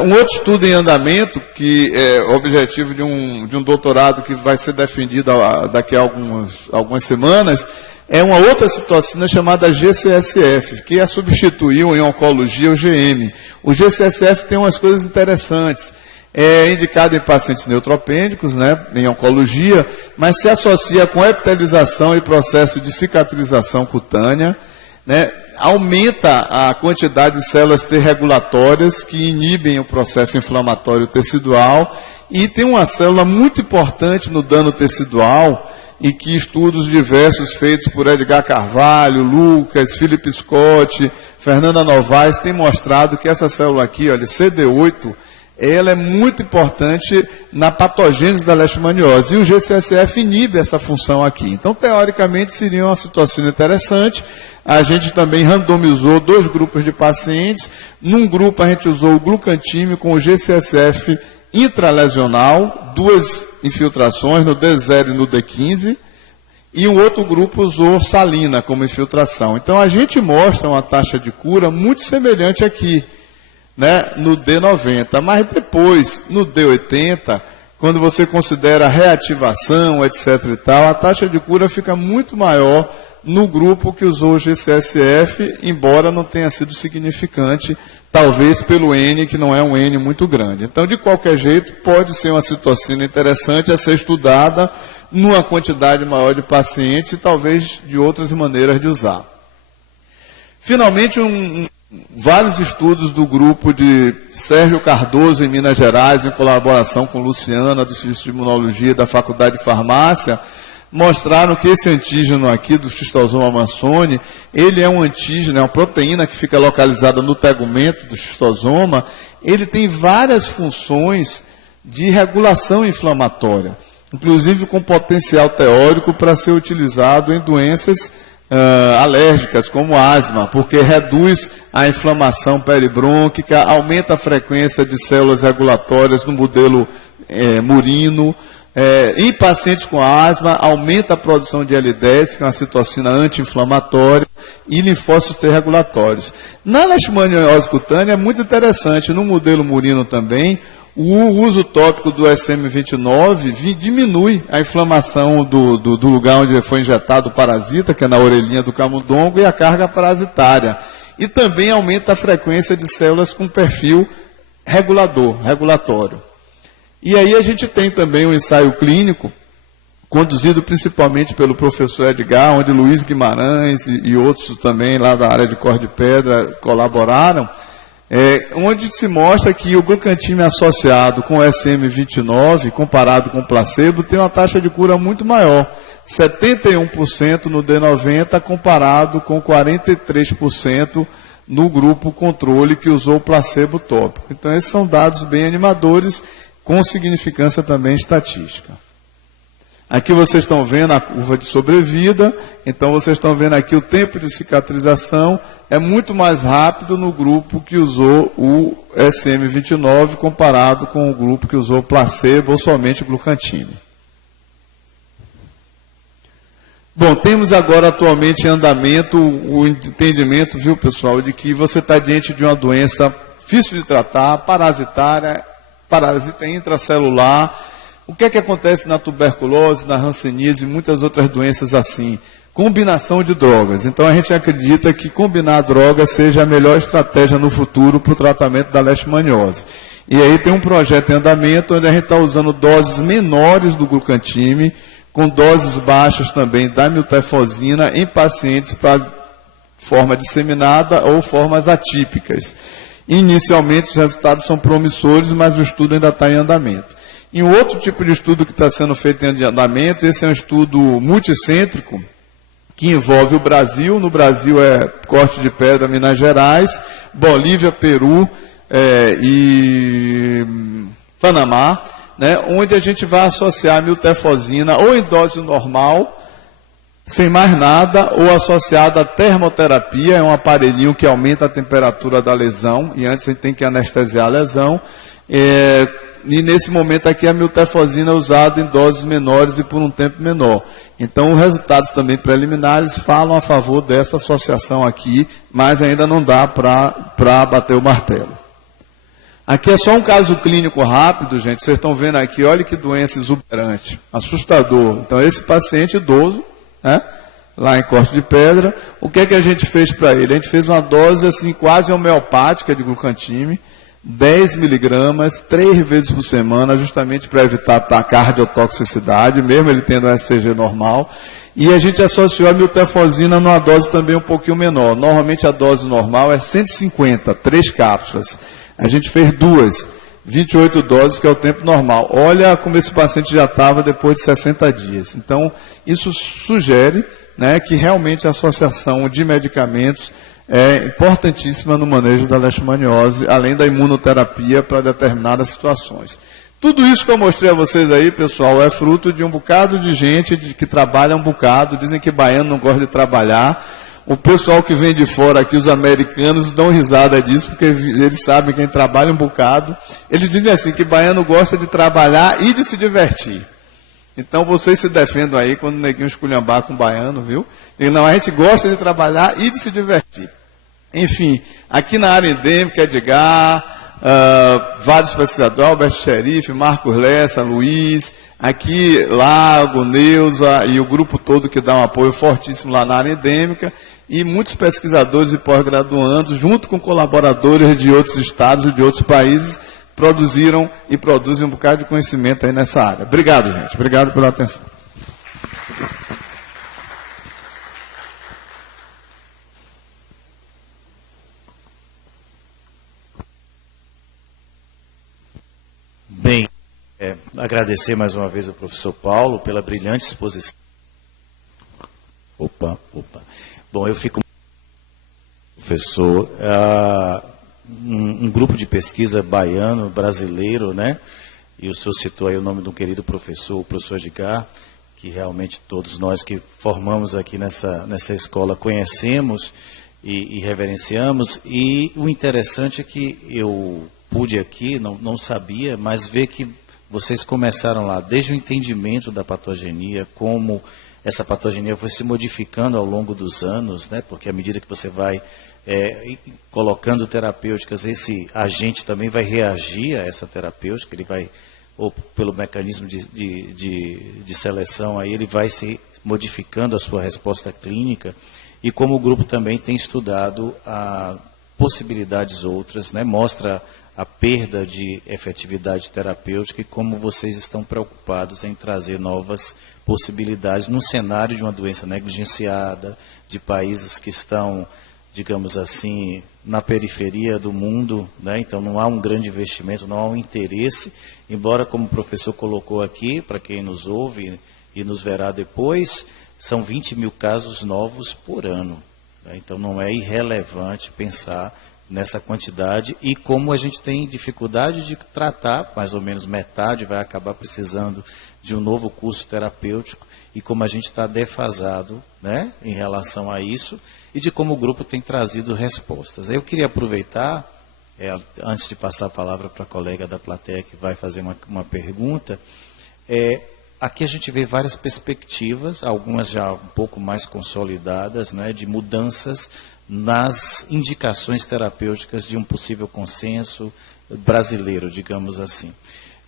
Um outro estudo em andamento, que é o objetivo de um doutorado que vai ser defendido daqui a algumas semanas, é uma outra citocina chamada GCSF, que substituiu em oncologia o GM. O GCSF tem umas coisas interessantes. É indicado em pacientes neutropênicos, né, em oncologia, mas se associa com epitelização e processo de cicatrização cutânea, né, aumenta a quantidade de células T regulatórias que inibem o processo inflamatório tecidual, e tem uma célula muito importante no dano tecidual, e que estudos diversos feitos por Edgar Carvalho, Lucas, Philip Scott, Fernanda Novaes, têm mostrado que essa célula aqui, olha, CD8, ela é muito importante na patogênese da leishmaniose, e o GCSF inibe essa função aqui. Então, teoricamente, seria uma citocina interessante. A gente também randomizou 2 grupos de pacientes. Num grupo, a gente usou o glucantime com o GCSF intralesional, 2 infiltrações, no D0 e no D15, e um outro grupo usou salina como infiltração. Então, a gente mostra uma taxa de cura muito semelhante aqui, né, no D90, mas depois, no D80, quando você considera a reativação, etc. e tal, a taxa de cura fica muito maior no grupo que usou o GCSF, embora não tenha sido significante, talvez pelo N, que não é um N muito grande. Então, de qualquer jeito, pode ser uma citocina interessante a ser estudada numa quantidade maior de pacientes e talvez de outras maneiras de usar. Finalmente, vários estudos do grupo de Sérgio Cardoso, em Minas Gerais, em colaboração com Luciana, do Serviço de Imunologia da Faculdade de Farmácia, mostraram que esse antígeno aqui, do Schistosoma mansoni, ele é um antígeno, é uma proteína que fica localizada no tegumento do schistosoma. Ele tem várias funções de regulação inflamatória, inclusive com potencial teórico para ser utilizado em doenças alérgicas, como asma, porque reduz a inflamação peribrônquica, aumenta a frequência de células regulatórias no modelo murino. Em pacientes com asma, aumenta a produção de L10, que é uma citocina anti-inflamatória, e linfócitos T regulatórios. Na leishmaniose cutânea é muito interessante, no modelo murino também, o uso tópico do SM29 diminui a inflamação do lugar onde foi injetado o parasita, que é na orelhinha do camundongo, e a carga parasitária. E também aumenta a frequência de células com perfil regulatório. E aí a gente tem também um ensaio clínico, conduzido principalmente pelo professor Edgar, onde Luiz Guimarães e outros também lá da área de Cor de Pedra colaboraram, onde se mostra que o glucantime associado com o SM29, comparado com o placebo, tem uma taxa de cura muito maior. 71% no D90, comparado com 43% no grupo controle que usou o placebo tópico. Então, esses são dados bem animadores, com significância também estatística. Aqui vocês estão vendo a curva de sobrevida, então vocês estão vendo aqui o tempo de cicatrização é muito mais rápido no grupo que usou o SM29 comparado com o grupo que usou placebo ou somente glucantime. Bom, temos agora atualmente em andamento o entendimento, viu pessoal, de que você está diante de uma doença difícil de tratar, parasitária, parasita intracelular. O que é que acontece na tuberculose, na hanseníase e muitas outras doenças assim? Combinação de drogas. Então a gente acredita que combinar drogas seja a melhor estratégia no futuro para o tratamento da leishmaniose. E aí tem um projeto em andamento onde a gente está usando doses menores do glucantime, com doses baixas também da miltefosina em pacientes para forma disseminada ou formas atípicas. Inicialmente os resultados são promissores, mas o estudo ainda está em andamento. E um outro tipo de estudo que está sendo feito em andamento, esse é um estudo multicêntrico, que envolve o Brasil. No Brasil é Corte de Pedra, Minas Gerais, Bolívia, Peru e Panamá, né, onde a gente vai associar a miltefosina ou em dose normal, sem mais nada, ou associada à termoterapia, é um aparelhinho que aumenta a temperatura da lesão, e antes a gente tem que anestesiar a lesão, e nesse momento aqui a miltefosina é usada em doses menores e por um tempo menor. Então, os resultados também preliminares falam a favor dessa associação aqui, mas ainda não dá para bater o martelo. Aqui é só um caso clínico rápido, gente. Vocês estão vendo aqui, olha que doença exuberante, assustador. Então, esse paciente idoso, né, lá em Corte de Pedra, o que é que a gente fez para ele? A gente fez uma dose assim, quase homeopática de glucantime, 10 miligramas, 3 vezes por semana, justamente para evitar a cardiotoxicidade, mesmo ele tendo um SCG normal. E a gente associou a miltefosina numa dose também um pouquinho menor. Normalmente a dose normal é 150, 3 cápsulas. A gente fez 28 doses, que é o tempo normal. Olha como esse paciente já estava depois de 60 dias. Então, isso sugere, né, que realmente a associação de medicamentos é importantíssima no manejo da leishmaniose, além da imunoterapia para determinadas situações. Tudo isso que eu mostrei a vocês aí, pessoal, é fruto de um bocado de gente que trabalha um bocado, dizem que baiano não gosta de trabalhar. O pessoal que vem de fora aqui, os americanos, dão risada disso, porque eles sabem quem trabalha um bocado. Eles dizem assim, que baiano gosta de trabalhar e de se divertir. Então, vocês se defendam aí quando o neguinho esculhambar com o baiano, viu? E não, a gente gosta de trabalhar e de se divertir. Enfim, aqui na área endêmica, Edgar, vários pesquisadores, Albert Xerife, Marcos Lessa, Luiz, aqui Lago, Neuza e o grupo todo que dá um apoio fortíssimo lá na área endêmica, e muitos pesquisadores e pós-graduandos, junto com colaboradores de outros estados e de outros países, produziram e produzem um bocado de conhecimento aí nessa área. Obrigado, gente. Obrigado pela atenção. Bem, agradecer mais uma vez ao professor Paulo pela brilhante exposição. Opa. Bom, eu fico... Professor, um grupo de pesquisa baiano, brasileiro, né? E o senhor citou aí o nome de um querido professor, o professor Edgar, que realmente todos nós que formamos aqui nessa escola conhecemos e reverenciamos. E o interessante é que eu pude aqui, não sabia, mas ver que vocês começaram lá desde o entendimento da patogenia, como essa patogenia foi se modificando ao longo dos anos, né? Porque à medida que você vai colocando terapêuticas, esse agente também vai reagir a essa terapêutica, ele vai, ou pelo mecanismo de seleção, aí ele vai se modificando a sua resposta clínica, e como o grupo também tem estudado possibilidades outras, né? Mostra a perda de efetividade terapêutica e como vocês estão preocupados em trazer novas possibilidades num cenário de uma doença negligenciada, de países que estão, digamos assim, na periferia do mundo, né? Então não há um grande investimento, não há um interesse, embora, como o professor colocou aqui, para quem nos ouve e nos verá depois, são 20 mil casos novos por ano, né? Então não é irrelevante pensar nessa quantidade, e como a gente tem dificuldade de tratar, mais ou menos metade vai acabar precisando de um novo curso terapêutico, e como a gente está defasado, né, em relação a isso, e de como o grupo tem trazido respostas. Eu queria aproveitar, antes de passar a palavra para a colega da plateia que vai fazer uma pergunta, aqui a gente vê várias perspectivas, algumas já um pouco mais consolidadas, né, de mudanças nas indicações terapêuticas de um possível consenso brasileiro, digamos assim.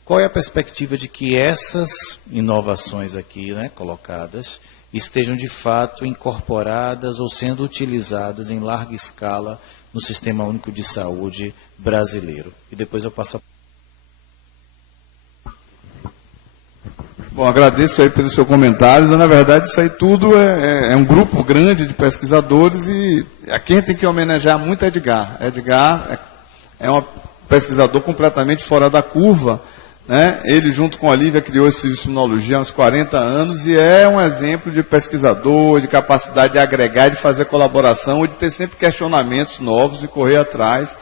Qual é a perspectiva de que essas inovações aqui, né, colocadas, estejam de fato incorporadas ou sendo utilizadas em larga escala no Sistema Único de Saúde brasileiro? E depois eu passo a... Bom, agradeço aí pelos seus comentários. Na verdade, isso aí tudo é um grupo grande de pesquisadores, e aqui a gente tem que homenagear muito Edgar. Edgar é um pesquisador completamente fora da curva, né? Ele, junto com a Lívia, criou esse serviço de imunologia há uns 40 anos e é um exemplo de pesquisador, de capacidade de agregar, de fazer colaboração, de ter sempre questionamentos novos e correr atrás.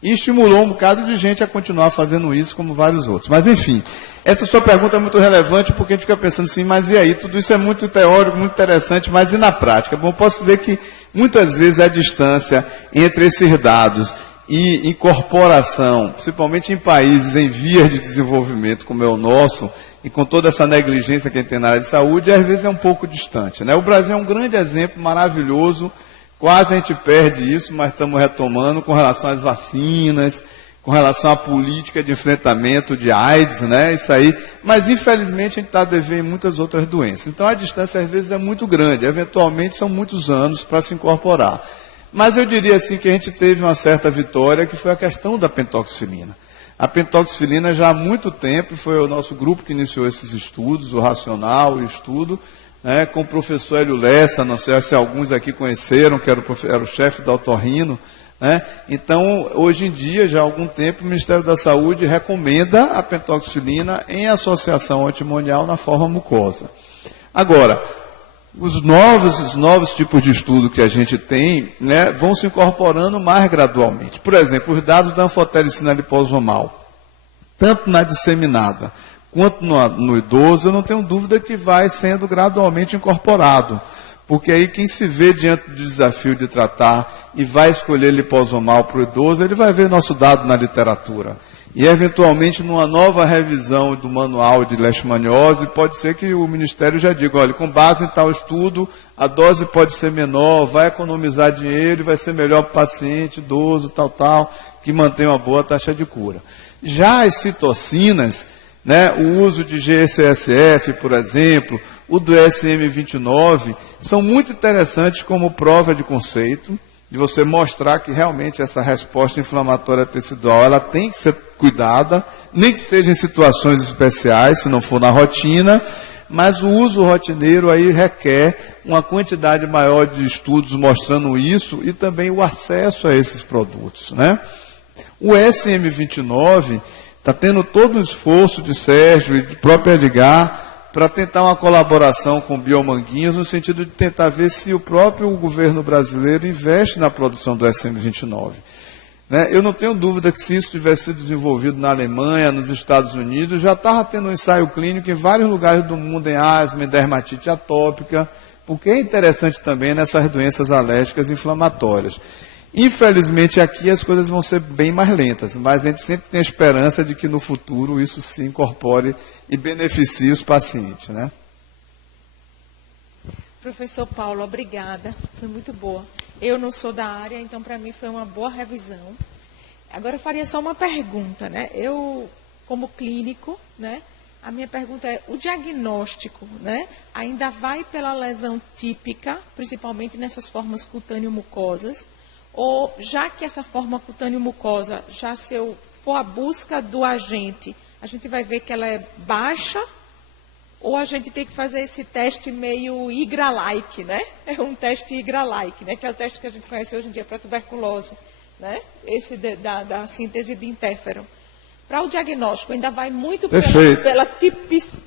E estimulou um bocado de gente a continuar fazendo isso, como vários outros. Mas, enfim, essa sua pergunta é muito relevante, porque a gente fica pensando assim, mas e aí? Tudo isso é muito teórico, muito interessante, mas e na prática? Bom, posso dizer que muitas vezes a distância entre esses dados e incorporação, principalmente em países em vias de desenvolvimento, como é o nosso, e com toda essa negligência que a gente tem na área de saúde, às vezes é um pouco distante, né? O Brasil é um grande exemplo maravilhoso. Quase a gente perde isso, mas estamos retomando com relação às vacinas, com relação à política de enfrentamento de AIDS, né? Isso aí. Mas, infelizmente, a gente está devendo em muitas outras doenças. Então, a distância, às vezes, é muito grande. Eventualmente, são muitos anos para se incorporar. Mas eu diria assim que a gente teve uma certa vitória, que foi a questão da pentoxifilina. A pentoxifilina, já há muito tempo, foi o nosso grupo que iniciou esses estudos, o Racional, o estudo, com o professor Hélio Lessa, não sei se alguns aqui conheceram, que era o chefe da Otorrino, né? Então, hoje em dia, já há algum tempo, o Ministério da Saúde recomenda a pentoxifilina em associação antimonial na forma mucosa. Agora, os novos tipos de estudo que a gente tem, né, vão se incorporando mais gradualmente. Por exemplo, os dados da anfotericina liposomal, tanto na disseminada quanto no idoso, eu não tenho dúvida que vai sendo gradualmente incorporado. Porque aí quem se vê diante do desafio de tratar e vai escolher liposomal para o idoso, ele vai ver nosso dado na literatura. E, eventualmente, numa nova revisão do manual de leishmaniose, pode ser que o Ministério já diga, olha, com base em tal estudo, a dose pode ser menor, vai economizar dinheiro, vai ser melhor para o paciente, idoso, tal, que mantém uma boa taxa de cura. Já as citocinas, né, o uso de GCSF, por exemplo, o do SM29, são muito interessantes como prova de conceito, de você mostrar que realmente essa resposta inflamatória tecidual, ela tem que ser cuidada, nem que seja em situações especiais, se não for na rotina, mas o uso rotineiro aí requer uma quantidade maior de estudos mostrando isso e também o acesso a esses produtos, né? O SM29 está tendo todo o esforço de Sérgio e de próprio Edgar para tentar uma colaboração com Biomanguinhos, no sentido de tentar ver se o próprio governo brasileiro investe na produção do SM29. Né? Eu não tenho dúvida que se isso tivesse sido desenvolvido na Alemanha, nos Estados Unidos, já estava tendo um ensaio clínico em vários lugares do mundo, em asma, em dermatite atópica, porque é interessante também nessas doenças alérgicas inflamatórias. Infelizmente aqui as coisas vão ser bem mais lentas, mas a gente sempre tem a esperança de que no futuro isso se incorpore e beneficie os pacientes, né? Professor Paulo, obrigada, foi muito boa. Eu não sou da área, então para mim foi uma boa revisão. Agora eu faria só uma pergunta, né? Eu, como clínico, né? A minha pergunta é, o diagnóstico, né? Ainda vai pela lesão típica, principalmente nessas formas cutâneo-mucosas, ou já que essa forma cutâneo-mucosa, já se eu for a busca do agente, a gente vai ver que ela é baixa, ou a gente tem que fazer esse teste meio IGRA-like, né? É um teste IGRA-like, né? Que é o teste que a gente conhece hoje em dia para tuberculose, né? Esse da síntese de interferon. Para o diagnóstico, ainda vai muito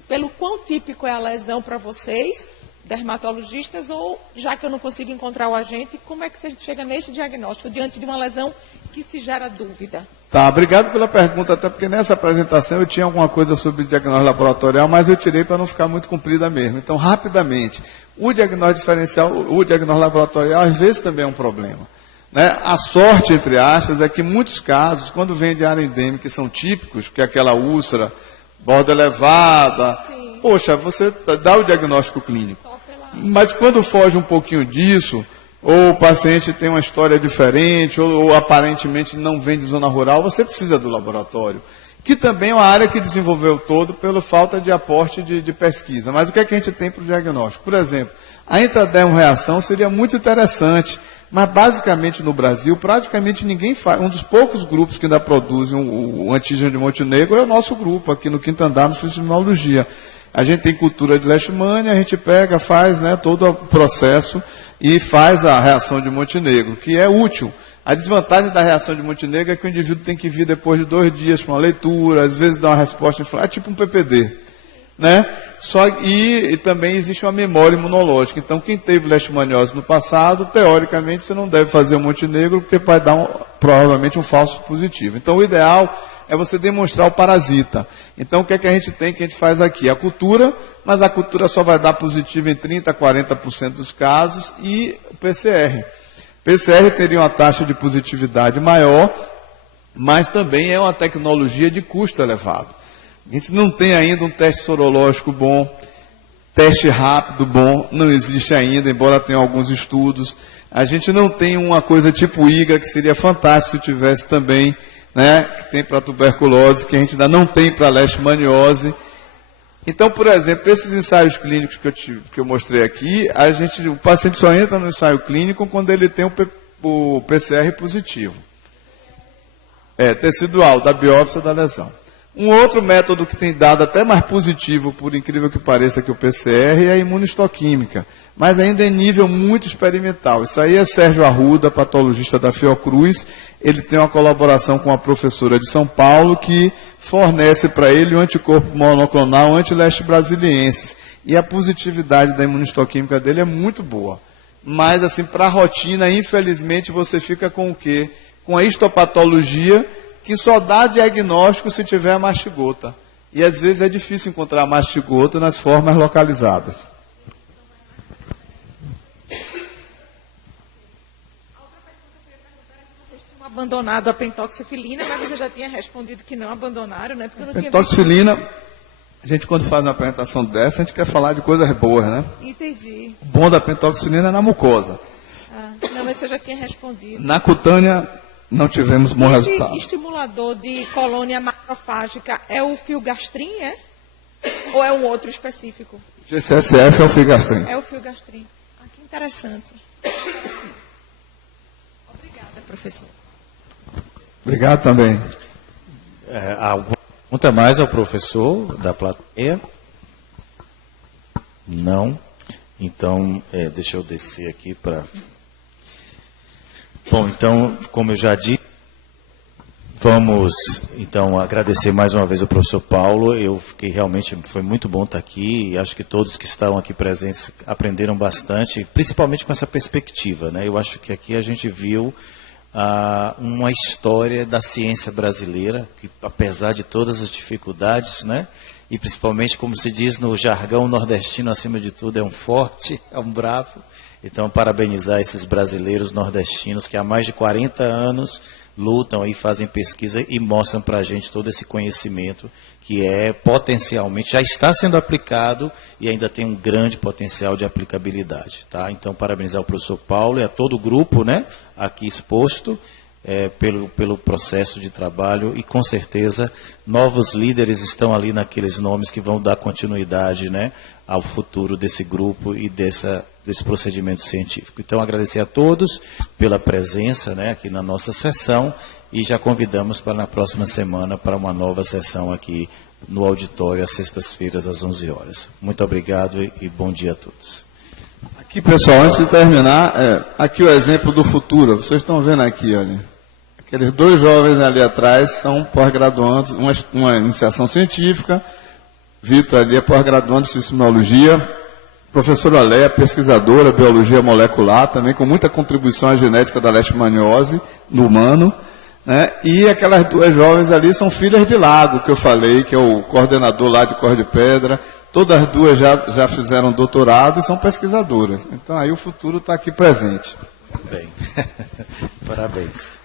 pelo quão típico é a lesão para vocês, dermatologistas, ou já que eu não consigo encontrar o agente, como é que você chega nesse diagnóstico, diante de uma lesão que se gera dúvida? Tá, obrigado pela pergunta, até porque nessa apresentação eu tinha alguma coisa sobre diagnóstico laboratorial, mas eu tirei para não ficar muito comprida mesmo. Então, rapidamente, o diagnóstico diferencial, o diagnóstico laboratorial, às vezes também é um problema. Né? A sorte, entre aspas, é que em muitos casos, quando vem de área endêmica, que são típicos, que é aquela úlcera, borda elevada, sim, poxa, você dá o diagnóstico clínico. Mas quando foge um pouquinho disso, ou o paciente tem uma história diferente, ou aparentemente não vem de zona rural, você precisa do laboratório, que também é uma área que desenvolveu todo pela falta de aporte de pesquisa. Mas o que é que a gente tem para o diagnóstico? Por exemplo, a intradermo-reação seria muito interessante, mas basicamente no Brasil, praticamente ninguém faz. Um dos poucos grupos que ainda produzem o antígeno de Montenegro é o nosso grupo, aqui no quinto andar, no Centro de Imunologia. A gente tem cultura de leishmania, a gente pega, faz, né, todo o processo e faz a reação de Montenegro, que é útil. A desvantagem da reação de Montenegro é que o indivíduo tem que vir depois de 2 dias para uma leitura, às vezes dá uma resposta inflamada, é tipo um PPD. Né? E também existe uma memória imunológica. Então, quem teve leishmaniose no passado, teoricamente, você não deve fazer o Montenegro, porque vai dar provavelmente um falso positivo. Então, o ideal é você demonstrar o parasita. Então, o que é que a gente tem, que a gente faz aqui? A cultura, mas a cultura só vai dar positivo em 30% a 40% dos casos, e o PCR. PCR teria uma taxa de positividade maior, mas também é uma tecnologia de custo elevado. A gente não tem ainda um teste sorológico bom, teste rápido bom, não existe ainda, embora tenha alguns estudos. A gente não tem uma coisa tipo IGRA, que seria fantástico se tivesse também, né, que tem para tuberculose, que a gente ainda não tem para leishmaniose. Então, por exemplo, esses ensaios clínicos que eu mostrei aqui, o paciente só entra no ensaio clínico quando ele tem o PCR positivo. Tecidual, da biópsia da lesão. Um outro método que tem dado até mais positivo, por incrível que pareça, que o PCR, é a imunistoquímica, mas ainda em nível muito experimental. Isso aí é Sérgio Arruda, patologista da Fiocruz. Ele tem uma colaboração com uma professora de São Paulo que fornece para ele o anticorpo monoclonal anti-leste brasiliensis. E a positividade da imunistoquímica dele é muito boa. Mas, assim, para a rotina, infelizmente, você fica com o quê? Com a histopatologia, que só dá diagnóstico se tiver a mastigota. E às vezes é difícil encontrar a mastigota nas formas localizadas. Vocês tinham abandonado a pentoxifilina, mas você já tinha respondido que não abandonaram, né? Porque eu não tinha pentoxifilina, a gente quando faz uma apresentação dessa, a gente quer falar de coisas boas, né? Entendi. O bom da pentoxifilina é na mucosa. Não, mas você já tinha respondido. Na cutânea, não tivemos bom resultado. Esse estimulador de colônia macrofágica é o filgastrin, é? Ou é um outro específico? GCSF é o filgastrin. É o filgastrin. Que interessante. Obrigada, professor. Obrigado também. Alguma pergunta mais ao professor da plateia? Não. Então, deixa eu descer aqui para... Bom, então, como eu já disse, vamos, então, agradecer mais uma vez ao professor Paulo. Foi muito bom estar aqui, e acho que todos que estavam aqui presentes aprenderam bastante, principalmente com essa perspectiva, né? Eu acho que aqui a gente viu uma história da ciência brasileira, que apesar de todas as dificuldades, né, e principalmente, como se diz no jargão nordestino, acima de tudo, é um forte, é um bravo. Então, parabenizar esses brasileiros nordestinos que há mais de 40 anos lutam e fazem pesquisa e mostram para a gente todo esse conhecimento que é potencialmente, já está sendo aplicado e ainda tem um grande potencial de aplicabilidade. Tá? Então, parabenizar o professor Paulo e a todo o grupo, né, aqui exposto, pelo processo de trabalho, e com certeza novos líderes estão ali naqueles nomes que vão dar continuidade, né, ao futuro desse grupo e desse procedimento científico. Então, agradecer a todos pela presença, né, aqui na nossa sessão, e já convidamos para na próxima semana para uma nova sessão aqui no auditório, às sextas-feiras, às 11 horas. Muito obrigado e bom dia a todos. Aqui, pessoal, antes de terminar, aqui o exemplo do futuro. Vocês estão vendo aqui, olha. Aqueles dois jovens ali atrás são pós-graduandos, uma iniciação científica. Vitor ali é pós-graduando em sismologia. Professora Léa, pesquisadora, biologia molecular, também com muita contribuição à genética da leishmaniose no humano. Né? E aquelas duas jovens ali são filhas de Lago, que eu falei, que é o coordenador lá de Cor de Pedra. Todas as duas já fizeram doutorado e são pesquisadoras. Então aí o futuro está aqui presente. Bem, parabéns.